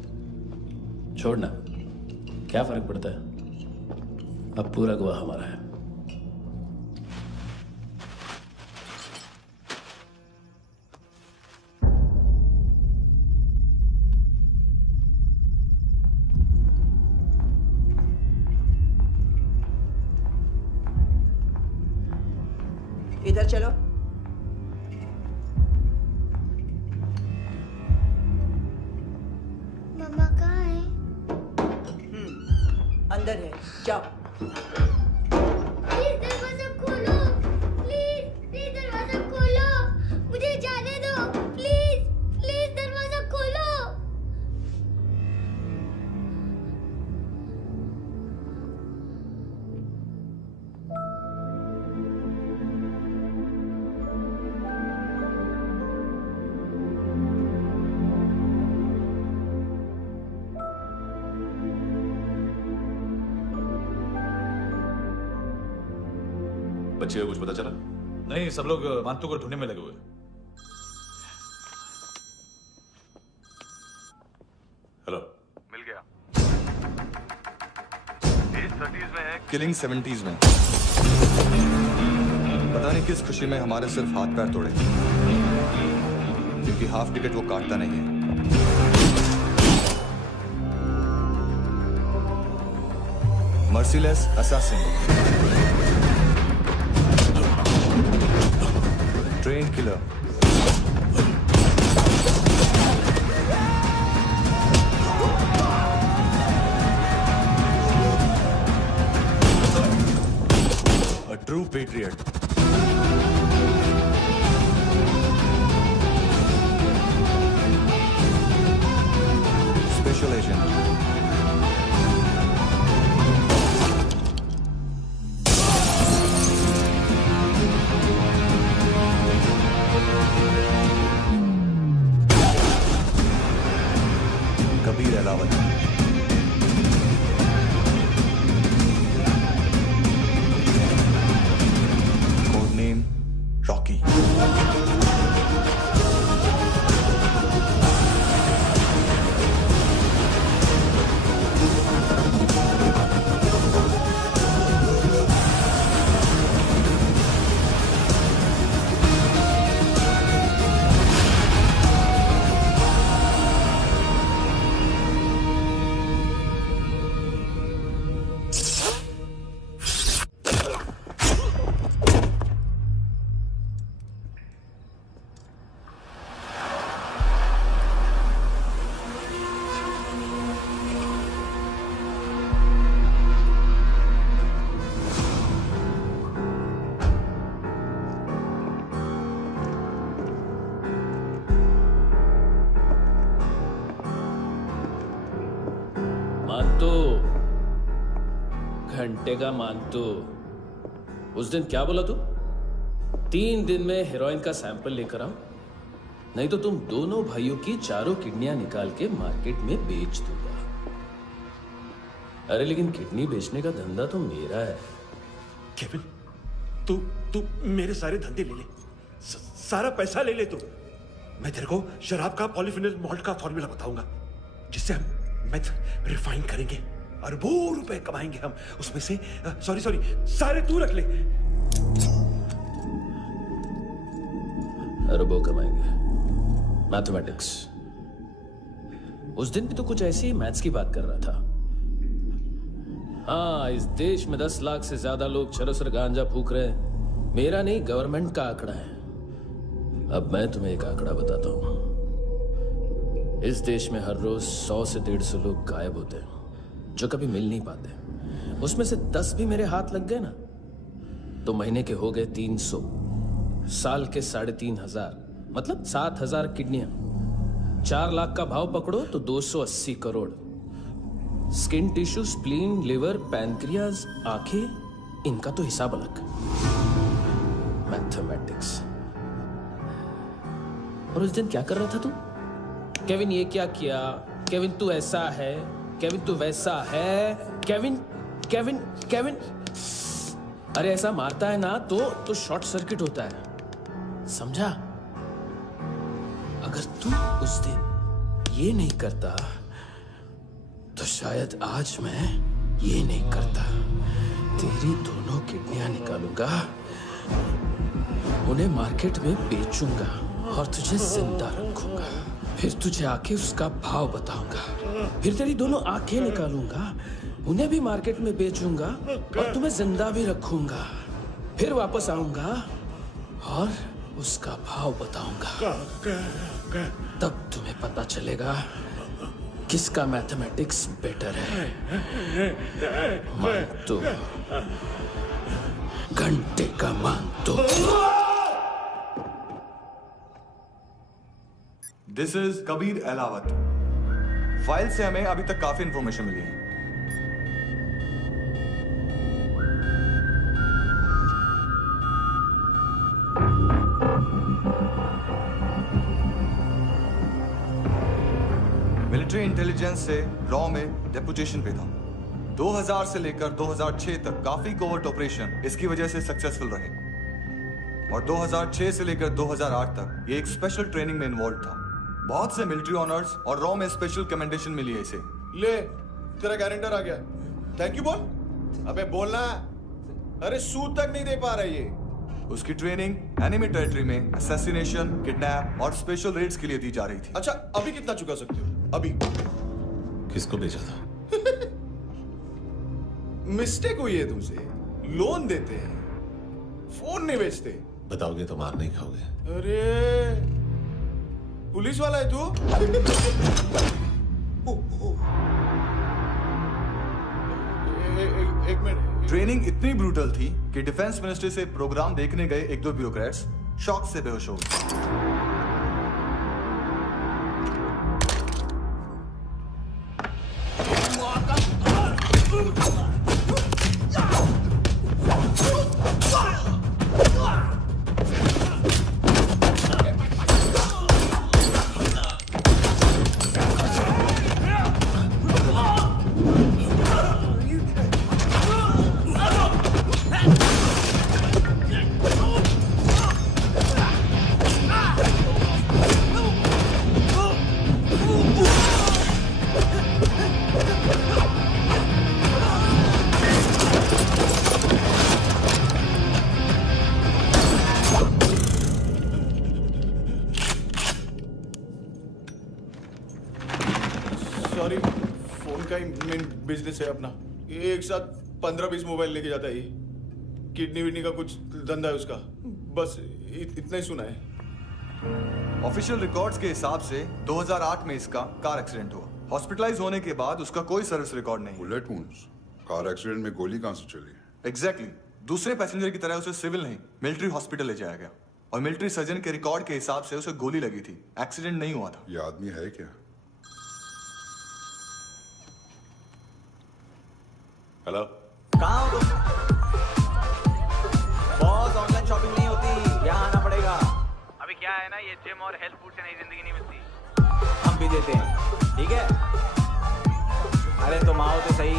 छोड़ना, क्या फर्क पड़ता है? अब पूरा गवाह हमारा है। इधर चलो। मम्मा कहाँ है? अंदर है, जाओ। प्लीज दरवाजा खोलो, प्लीज दरवाजा खोलो, मुझे जाने दो, प्लीज दरवाजा खोलो। बच्चे को कुछ पता चला? नहीं, सब लोग मानतू को ढूंढने में लगे हुए। हेलो, मिल गया। भेज 30s में है, किलिंग 70s में। पता नहीं किस खुशी में हमारे सिर्फ हाथ पैर तोड़े, क्योंकि हाफ टिकट वो काटता नहीं है। Merciless assassin, train killer, a true patriot. Special agent. Kabir Ahlawat. Code name Rocky. घंटे का मानतो। उस दिन क्या बोला तू? 3 दिन में हेरोइन का सैंपल लेकर आओ, नहीं तो तुम दोनों भाइयों की चारों किडनियां निकाल के मार्केट में बेच दूंगा। अरे लेकिन किडनी बेचने का धंधा तो मेरा है। केविन, तू मेरे सारे धंधे ले ले, सारा पैसा ले ले तू। मैं तेरे को शराब का पॉलीफिनल मॉल्ट का फॉर्मूला बताऊंगा, जिससे हम मेथ रिफाइन करेंगे, अरबों रुपए कमाएंगे हम उसमें से। सॉरी सारे तू रख ले। अरबों कमाएंगे, मैथमेटिक्स। उस दिन भी तो कुछ ऐसी ही मैथ्स की बात कर रहा था। हाँ, इस देश में 10 लाख से ज्यादा लोग चरस और गांजा फूक रहे हैं। मेरा नहीं, गवर्नमेंट का आंकड़ा है। अब मैं तुम्हें एक आंकड़ा बताता हूं। इस देश में हर रोज 100 से 150 लोग गायब होते हैं, जो कभी मिल नहीं पाते। उसमें से 10 भी मेरे हाथ लग गए ना, तो महीने के हो गए 300, साल के 3,500, मतलब 7,000 किडनियां। 4 लाख का भाव पकड़ो तो 280 crore. Skin tissue, spleen, liver, pancreas, आंखें, इनका तो हिसाब अलग। मैथमेटिक्स। और उस दिन क्या कर रहा था तू? केविन ये क्या किया, केविन तू ऐसा है, केविन तू वैसा है, केविन केविन केविन। अरे ऐसा मारता है ना तो शॉर्ट सर्किट होता है, समझा? अगर तू उस दिन ये नहीं करता तो शायद आज मैं ये नहीं करता। तेरी दोनों किडनियां निकालूंगा, उन्हें मार्केट में बेचूंगा और तुझे जिंदा रखूंगा। फिर तुझे आके उसका भाव बताऊंगा। फिर तेरी दोनों आंखें निकालूंगा, उन्हें भी मार्केट में बेचूंगा और तुम्हें जिंदा भी रखूंगा। फिर वापस आऊंगा और उसका भाव बताऊंगा। तब तुम्हें पता चलेगा किसका मैथमेटिक्स बेटर है। मानतो, घंटे का मानतो। This is Kabir Ahlawat. File से हमें अभी तक काफी इंफॉर्मेशन मिली है। मिलिट्री इंटेलिजेंस से रॉ में डेपुटेशन पे था। 2000 से लेकर 2006 तक काफी कोवर्ट ऑपरेशन इसकी वजह से सक्सेसफुल रहे, और 2006 से लेकर 2008 तक ये एक स्पेशल ट्रेनिंग में इन्वॉल्व था। बहुत से मिलिट्री ऑनर्स और रॉ में स्पेशल कमेंडेशन मिली है इसे। ले, तेरा गारंटर आ गया। थैंक यू बोल। अबे बोलना। अरे सूद तक नहीं दे पा रहा ये। उसकी ट्रेनिंग एनिमी टेरिटरी में असैसिनेशन, किडनैप और स्पेशल रेड्स के लिए दी जा रही थी। अच्छा अभी कितना चुका सकते हो? अभी किसको भेजा था? मिस्टेक हुई है तुमसे। लोन देते हैं, फोन नहीं बेचते। बताओगे तो मार नहीं खाओगे। अरे पुलिस वाला है तू? एक मिनट। ट्रेनिंग इतनी ब्रूटल थी कि डिफेंस मिनिस्ट्री से प्रोग्राम देखने गए एक दो ब्यूरोक्रेट्स शॉक से बेहोश हो गए। सॉरी, फोन का ही मेन बिजनेस है अपना। एक साथ 15-20 मोबाइल लेके जाता है ये। किडनी विडनी का कुछ धंधा है उसका। बस इतना ही सुना है। ऑफिशियल रिकॉर्ड्स के हिसाब से 2008 में इसका कार एक्सीडेंट हुआ। हॉस्पिटलाइज होने के बाद उसका कोई सर्विस रिकॉर्ड नहीं। Bullet wounds. कार एक्सीडेंट में गोली कहां से चली? एग्जैक्टली। दूसरे पैसेंजर की तरह उसे सिविल नहीं, मिलिट्री हॉस्पिटल ले जाया गया और मिलिट्री सर्जन के रिकॉर्ड के हिसाब से उसे गोली लगी थी। एक्सीडेंट नहीं हुआ था। ये आदमी है क्या? हेलो, कहाँ हो तुम? बॉस, ऑनलाइन शॉपिंग नहीं होती, यहाँ आना पड़ेगा। अभी क्या है ना, ये जिम और हेल्थ फूड से नई जिंदगी नहीं मिलती। हम भी देते हैं, ठीक है? अरे तुम आओ तो सही,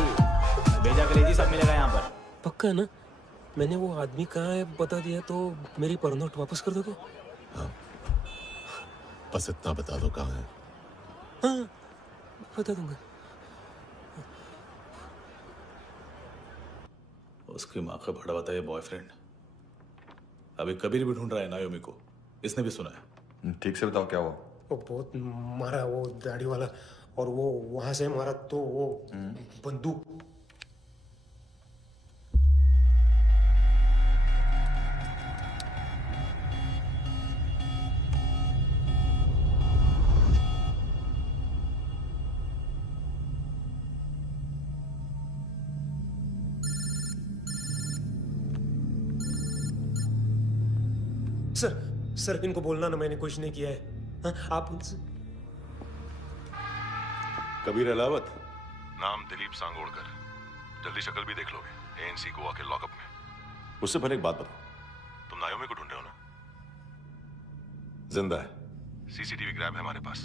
भेजा करेगी, सब मिलेगा यहाँ पर। पक्का है ना? मैंने वो आदमी कहाँ है बता दिया तो मेरी परनोट वापस कर दोगे? हाँ, बस इतना बता दो कहाँ है। हाँ, बता दूंगा। उसकी माँ का भड़ा हुआ था ये बॉयफ्रेंड। अभी कबीर भी ढूंढ रहा है नायोमी को। इसने भी सुना है। ठीक से बताओ क्या हुआ? वो बहुत मारा, वो दाढ़ी वाला, और वो वहां से मारा तो वो बंदूक। सर इनको बोलना ना मैंने कुछ नहीं किया है। हाँ, आप उनसे। कबीर अलावत, नाम दिलीप सांगोड़कर। जल्दी शक्ल भी देख लोगे एएनसी गोवा के लॉकअप में। मुझसे पहले एक बात बताओ, तुम नायोमी को ढूंढ रहे हो ना? जिंदा है। सीसीटीवी ग्रैब है हमारे पास।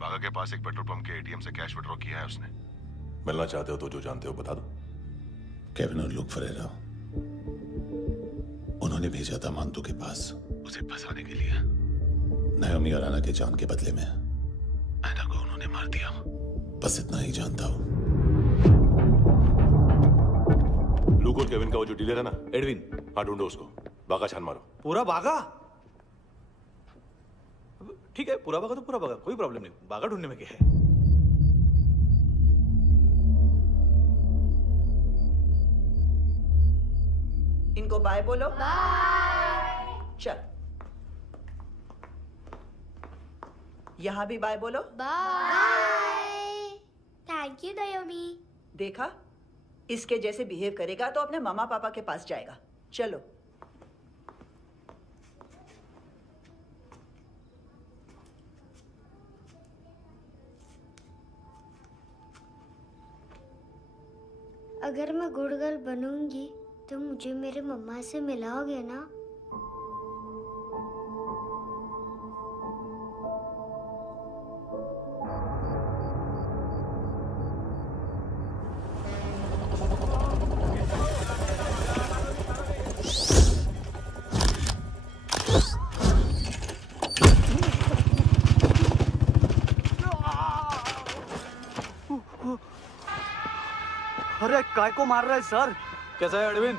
बागा के पास एक पेट्रोल पंप के एटीएम से कैश विड्रॉ किया है उसने। मिलना चाहते हो तो जो जानते हो बता दो। केविन और लुक फरेरा, उन्होंने भेजा था मांतू के पास उसे फंसाने के लिए। नायोमी और आना के जान के बदले में आना को उन्होंने मार दिया। बस इतना ही जानता हूं। लूक और केविन का वो जो डीलर है ना, एडविन, हाँ ढूंढो उसको। बागा छान मारो। पूरा बागा? ठीक है, पूरा बागा तो पूरा बागा, कोई प्रॉब्लम नहीं। बागा ढूंढने में क्या है? इनको बाय बोलो। बाय। चल, यहाँ भी बाय बोलो। बाय। Thank you नायोमी। देखा, इसके जैसे बिहेव करेगा तो अपने मामा पापा के पास जाएगा। चलो। अगर मैं गुड गर्ल बनूंगी तो मुझे मेरे मम्मा से मिलाओगे ना? अरे काय को मार रहा है सर? कैसा है अरविंद?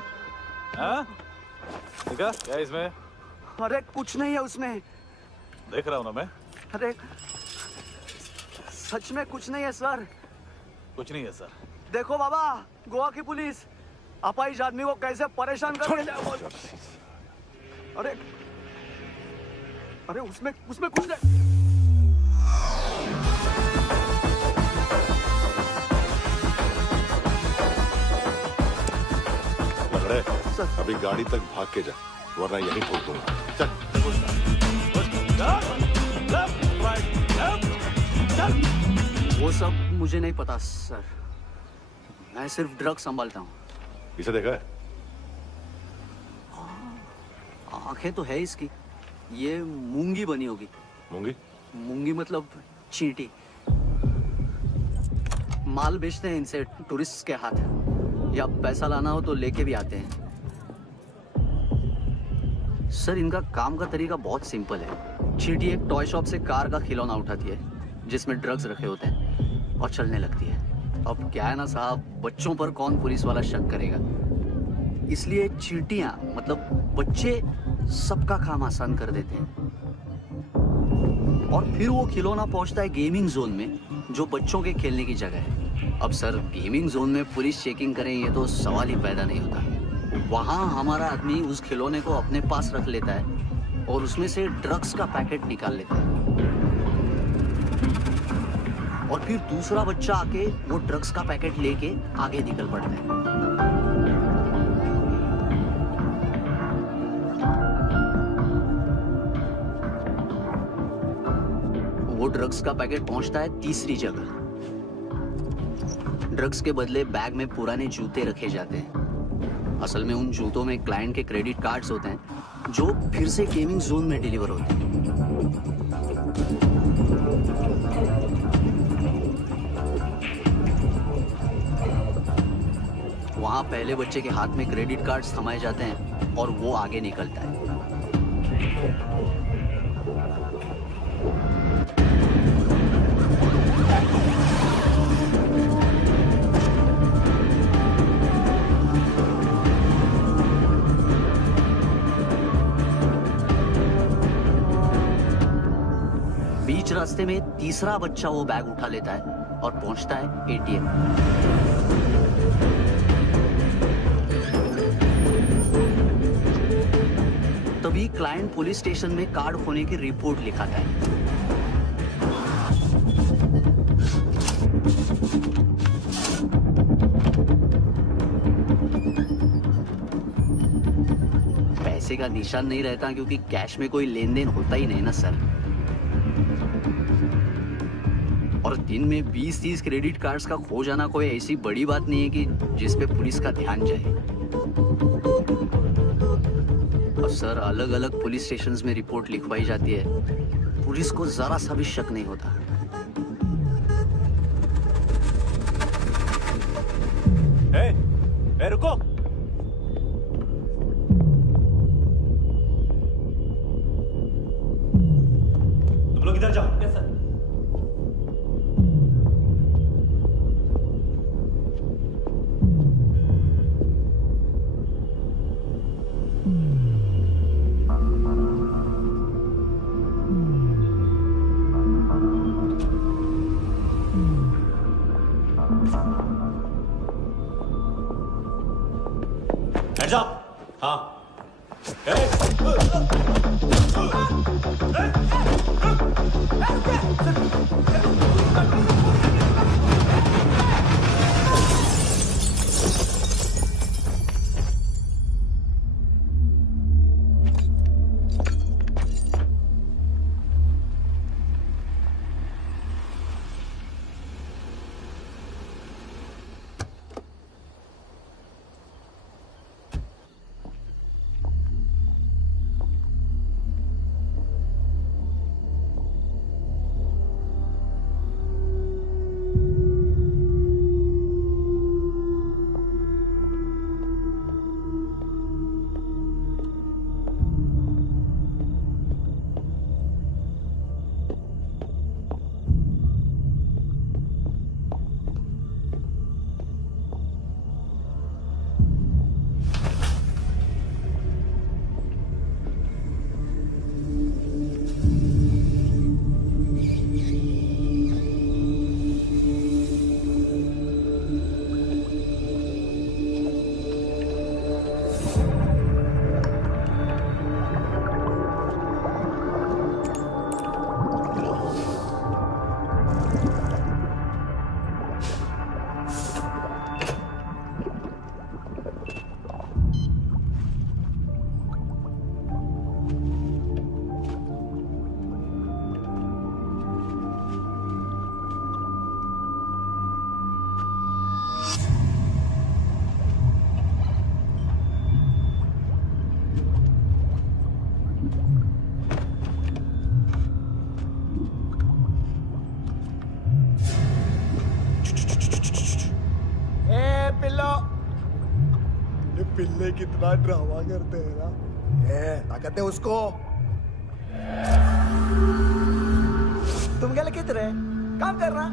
हाँ? देखा क्या है इसमें? अरे कुछ नहीं है उसमें। देख रहा हूँ ना मैं। अरे सच में कुछ नहीं है सर। कुछ नहीं है सर। देखो बाबा, गोवा की पुलिस अपाहिज आदमी को कैसे परेशान कर रही है। अरे अरे उसमें कुछ नहीं। लग अभी गाड़ी तक भाग के जा, वरना यहीं ठोक दूंगा। चल। वो सब मुझे नहीं पता सर, मैं सिर्फ ड्रग संभालता हूँ। इसे देखा है? आंखें तो है इसकी, ये मूंगी बनी होगी। मूंगी? मूंगी मतलब चींटी। माल बेचते हैं इनसे टूरिस्ट के हाथ, या पैसा लाना हो तो लेके भी आते हैं। सर इनका काम का तरीका बहुत सिंपल है। चींटी एक टॉय शॉप से कार का खिलौना उठाती है जिसमें ड्रग्स रखे होते हैं और चलने लगती है। अब क्या है ना साहब, बच्चों पर कौन पुलिस वाला शक करेगा, इसलिए चींटियां मतलब बच्चे सबका काम आसान कर देते हैं। और फिर वो खिलौना पहुंचता है गेमिंग जोन में, जो बच्चों के खेलने की जगह है। अब सर गेमिंग जोन में पुलिस चेकिंग करें ये तो सवाल ही पैदा नहीं होता। वहां हमारा आदमी उस खिलौने को अपने पास रख लेता है और उसमें से ड्रग्स का पैकेट निकाल लेता है, और फिर दूसरा बच्चा आके वो ड्रग्स का पैकेट लेके आगे निकल पड़ता है। वो ड्रग्स का पैकेट पहुंचता है तीसरी जगह। ड्रग्स के बदले बैग में पुराने जूते रखे जाते हैं। असल में उन जूतों में क्लाइंट के क्रेडिट कार्ड्स होते हैं जो फिर से गेमिंग जोन में डिलीवर होते हैं। वहां पहले बच्चे के हाथ में क्रेडिट कार्ड्स थमाए जाते हैं और वो आगे निकलता है। बीच रास्ते में तीसरा बच्चा वो बैग उठा लेता है और पहुंचता है एटीएम। तभी क्लाइंट पुलिस स्टेशन में कार्ड खोने की रिपोर्ट लिखाता है। पैसे का निशान नहीं रहता क्योंकि कैश में कोई लेन देन होता ही नहीं ना सर। और दिन में 20-30 क्रेडिट कार्ड्स का खो जाना कोई ऐसी बड़ी बात नहीं है कि जिस पे पुलिस का ध्यान जाए। अब सर अलग अलग पुलिस स्टेशंस में रिपोर्ट लिखवाई जाती है, पुलिस को जरा सा भी शक नहीं होता। ए, रुको। तुम लोग इधर जाओ। Yes sir. Hands up! हाँ। पिल्लो। ये पिल्ले कितना ड्रामा करते हैं ना। ताकत है उसको। तुम क्या लिखित रहे? काम कर रहा।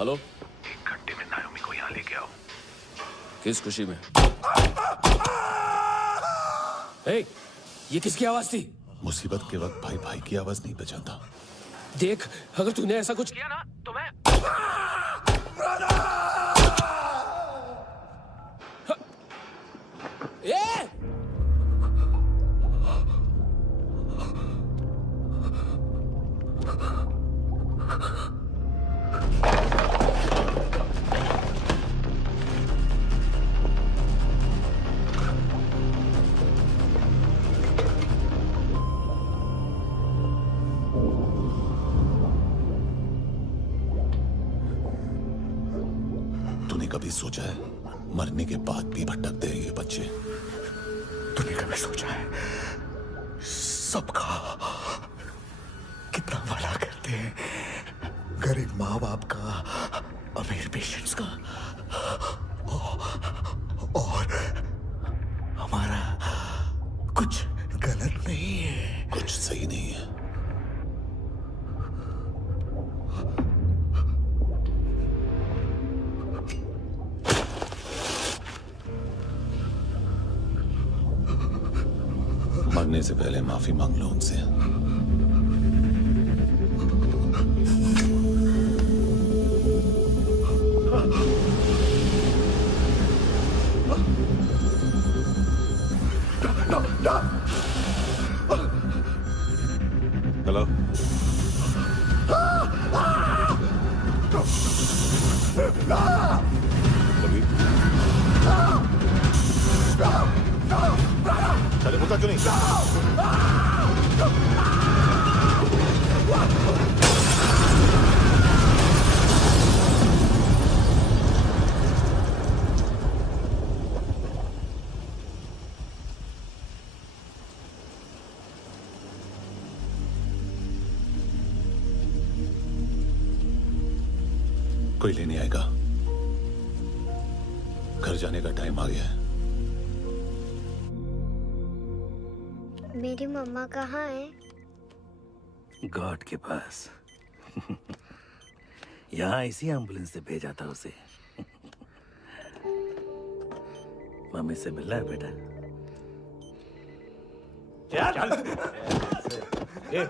हेलो, 1 घंटे में नायोमी को यहाँ लेके आओ। किस खुशी में? ये किसकी आवाज थी? मुसीबत के वक्त भाई भाई की आवाज नहीं बचाता। देख, अगर तूने ऐसा कुछ किया ना तो मैं कभी सोचा है मरने के बाद भी भटकते हैं ये बच्चे? तूने कभी सोचा है सबका कितना भला करते हैं? गरीब माँ बाप का, अमीर पेशेंट्स का, और हमारा कुछ गलत नहीं है, कुछ सही नहीं है। मरने से पहले माफी मांग लो उनसे। हेलो, चले पूछा क्यों नहीं? कोई लेने आएगा? घर जाने का टाइम आ गया है। मेरी मम्मा कहाँ है? गॉड के पास। यहाँ इसी एम्बुलेंस से भेजा था उसे। मम्मी से मिलना है बेटा। चल। ये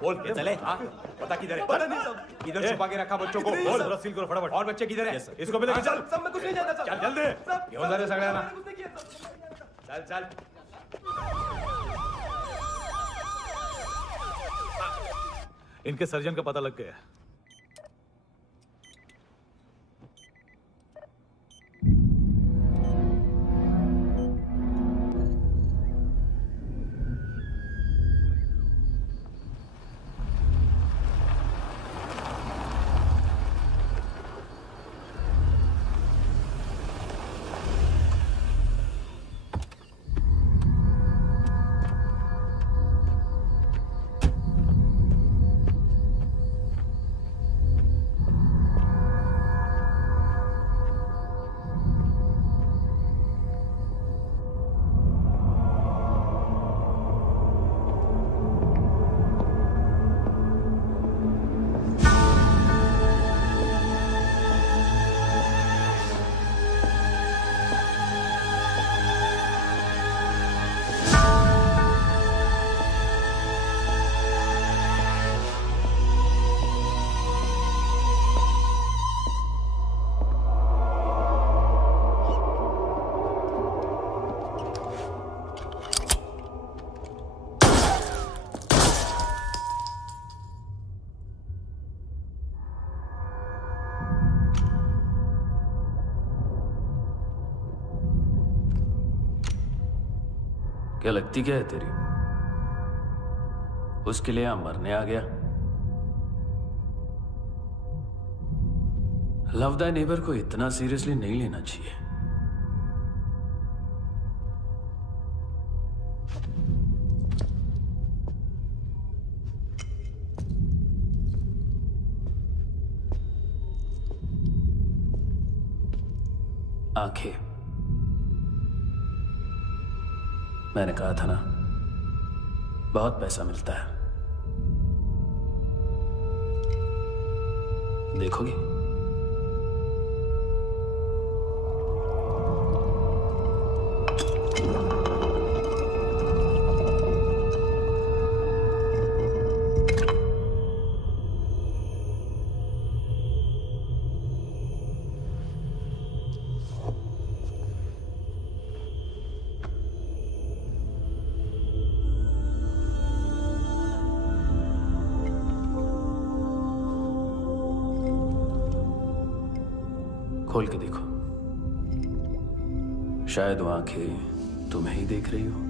बोल चले। पता किधर है? पता नहीं सब। इधर छुपा के रखा बच्चों को। बोल जरा सील करो फटाफट। और बच्चे किधर है? इसको भी लेके चल। सब में कुछ नहीं जानता। चल जल्दी। घेऊन जा रे सगळ्यांना। चल चल। इनके सर्जन का पता लग गया। क्या लगती क्या है तेरी? उसके लिए यहां मरने आ गया? लव द नेबर को इतना सीरियसली नहीं लेना चाहिए। आंखें, मैंने कहा था ना, बहुत पैसा मिलता है। देखोगी? खोल के देखो, शायद वो आंखें तुम्हें ही देख रही हो।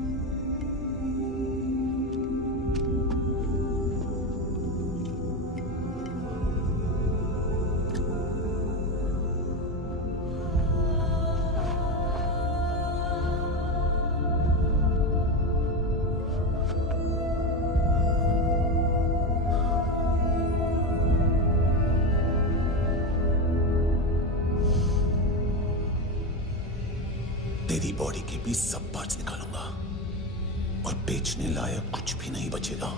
तेरी बॉडी के भी सब पार्ट्स निकालूंगा और बेचने लायक कुछ भी नहीं बचेगा।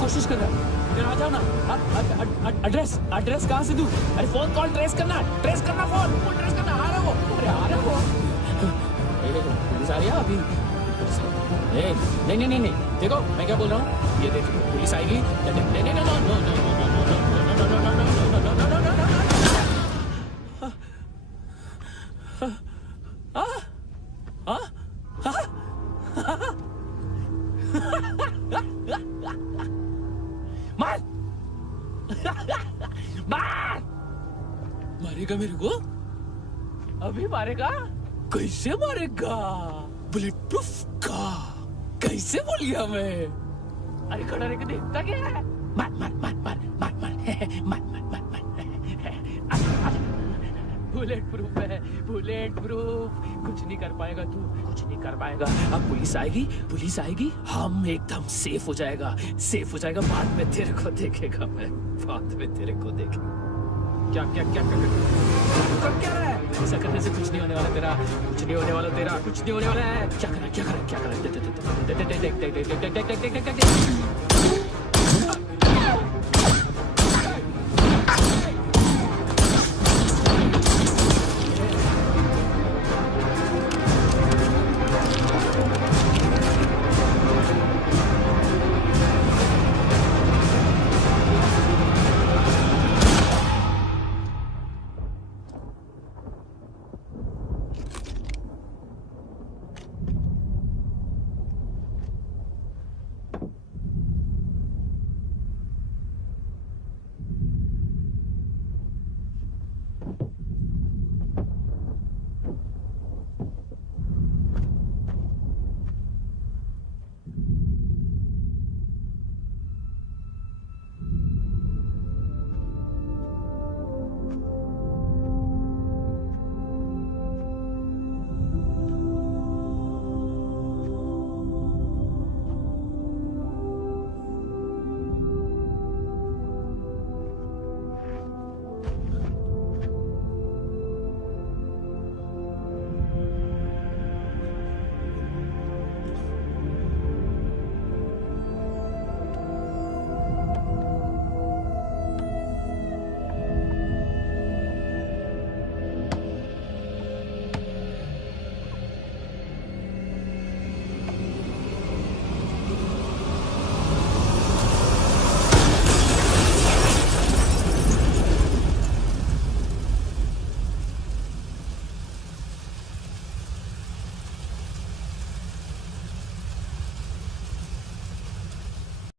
कोशिश कर रहा है। आ जाओ ना। एड्रेस कहाँ से दूँ? अरे फोन कॉल ट्रेस करना फोन ट्रेस करना। आ रहा वो, अरे आ रहा वो। पुलिस आ रही है अभी? नहीं देखो मैं क्या बोल रहा हूँ, ये देखो पुलिस आएगी। मारेगा मेरे को? अभी मारेगा? कैसे मारेगा? बुलेट प्रूफ का कैसे बोल गया मैं? अरे खड़ा रह के देखता क्या है? मार बुलेट प्रूफ है, बुलेट प्रूफ। कुछ नहीं कर पाएगा तू, कुछ नहीं कर पाएगा। अब पुलिस आएगी, हम एकदम सेफ हो जाएगा। बाद में तेरे को देखेगा मैं, बाद में तेरे को देखेगा। क्या कर रहा है? ऐसा करने से कुछ नहीं होने वाला तेरा, कुछ नहीं होने वाला है। क्या कर रहा है? देख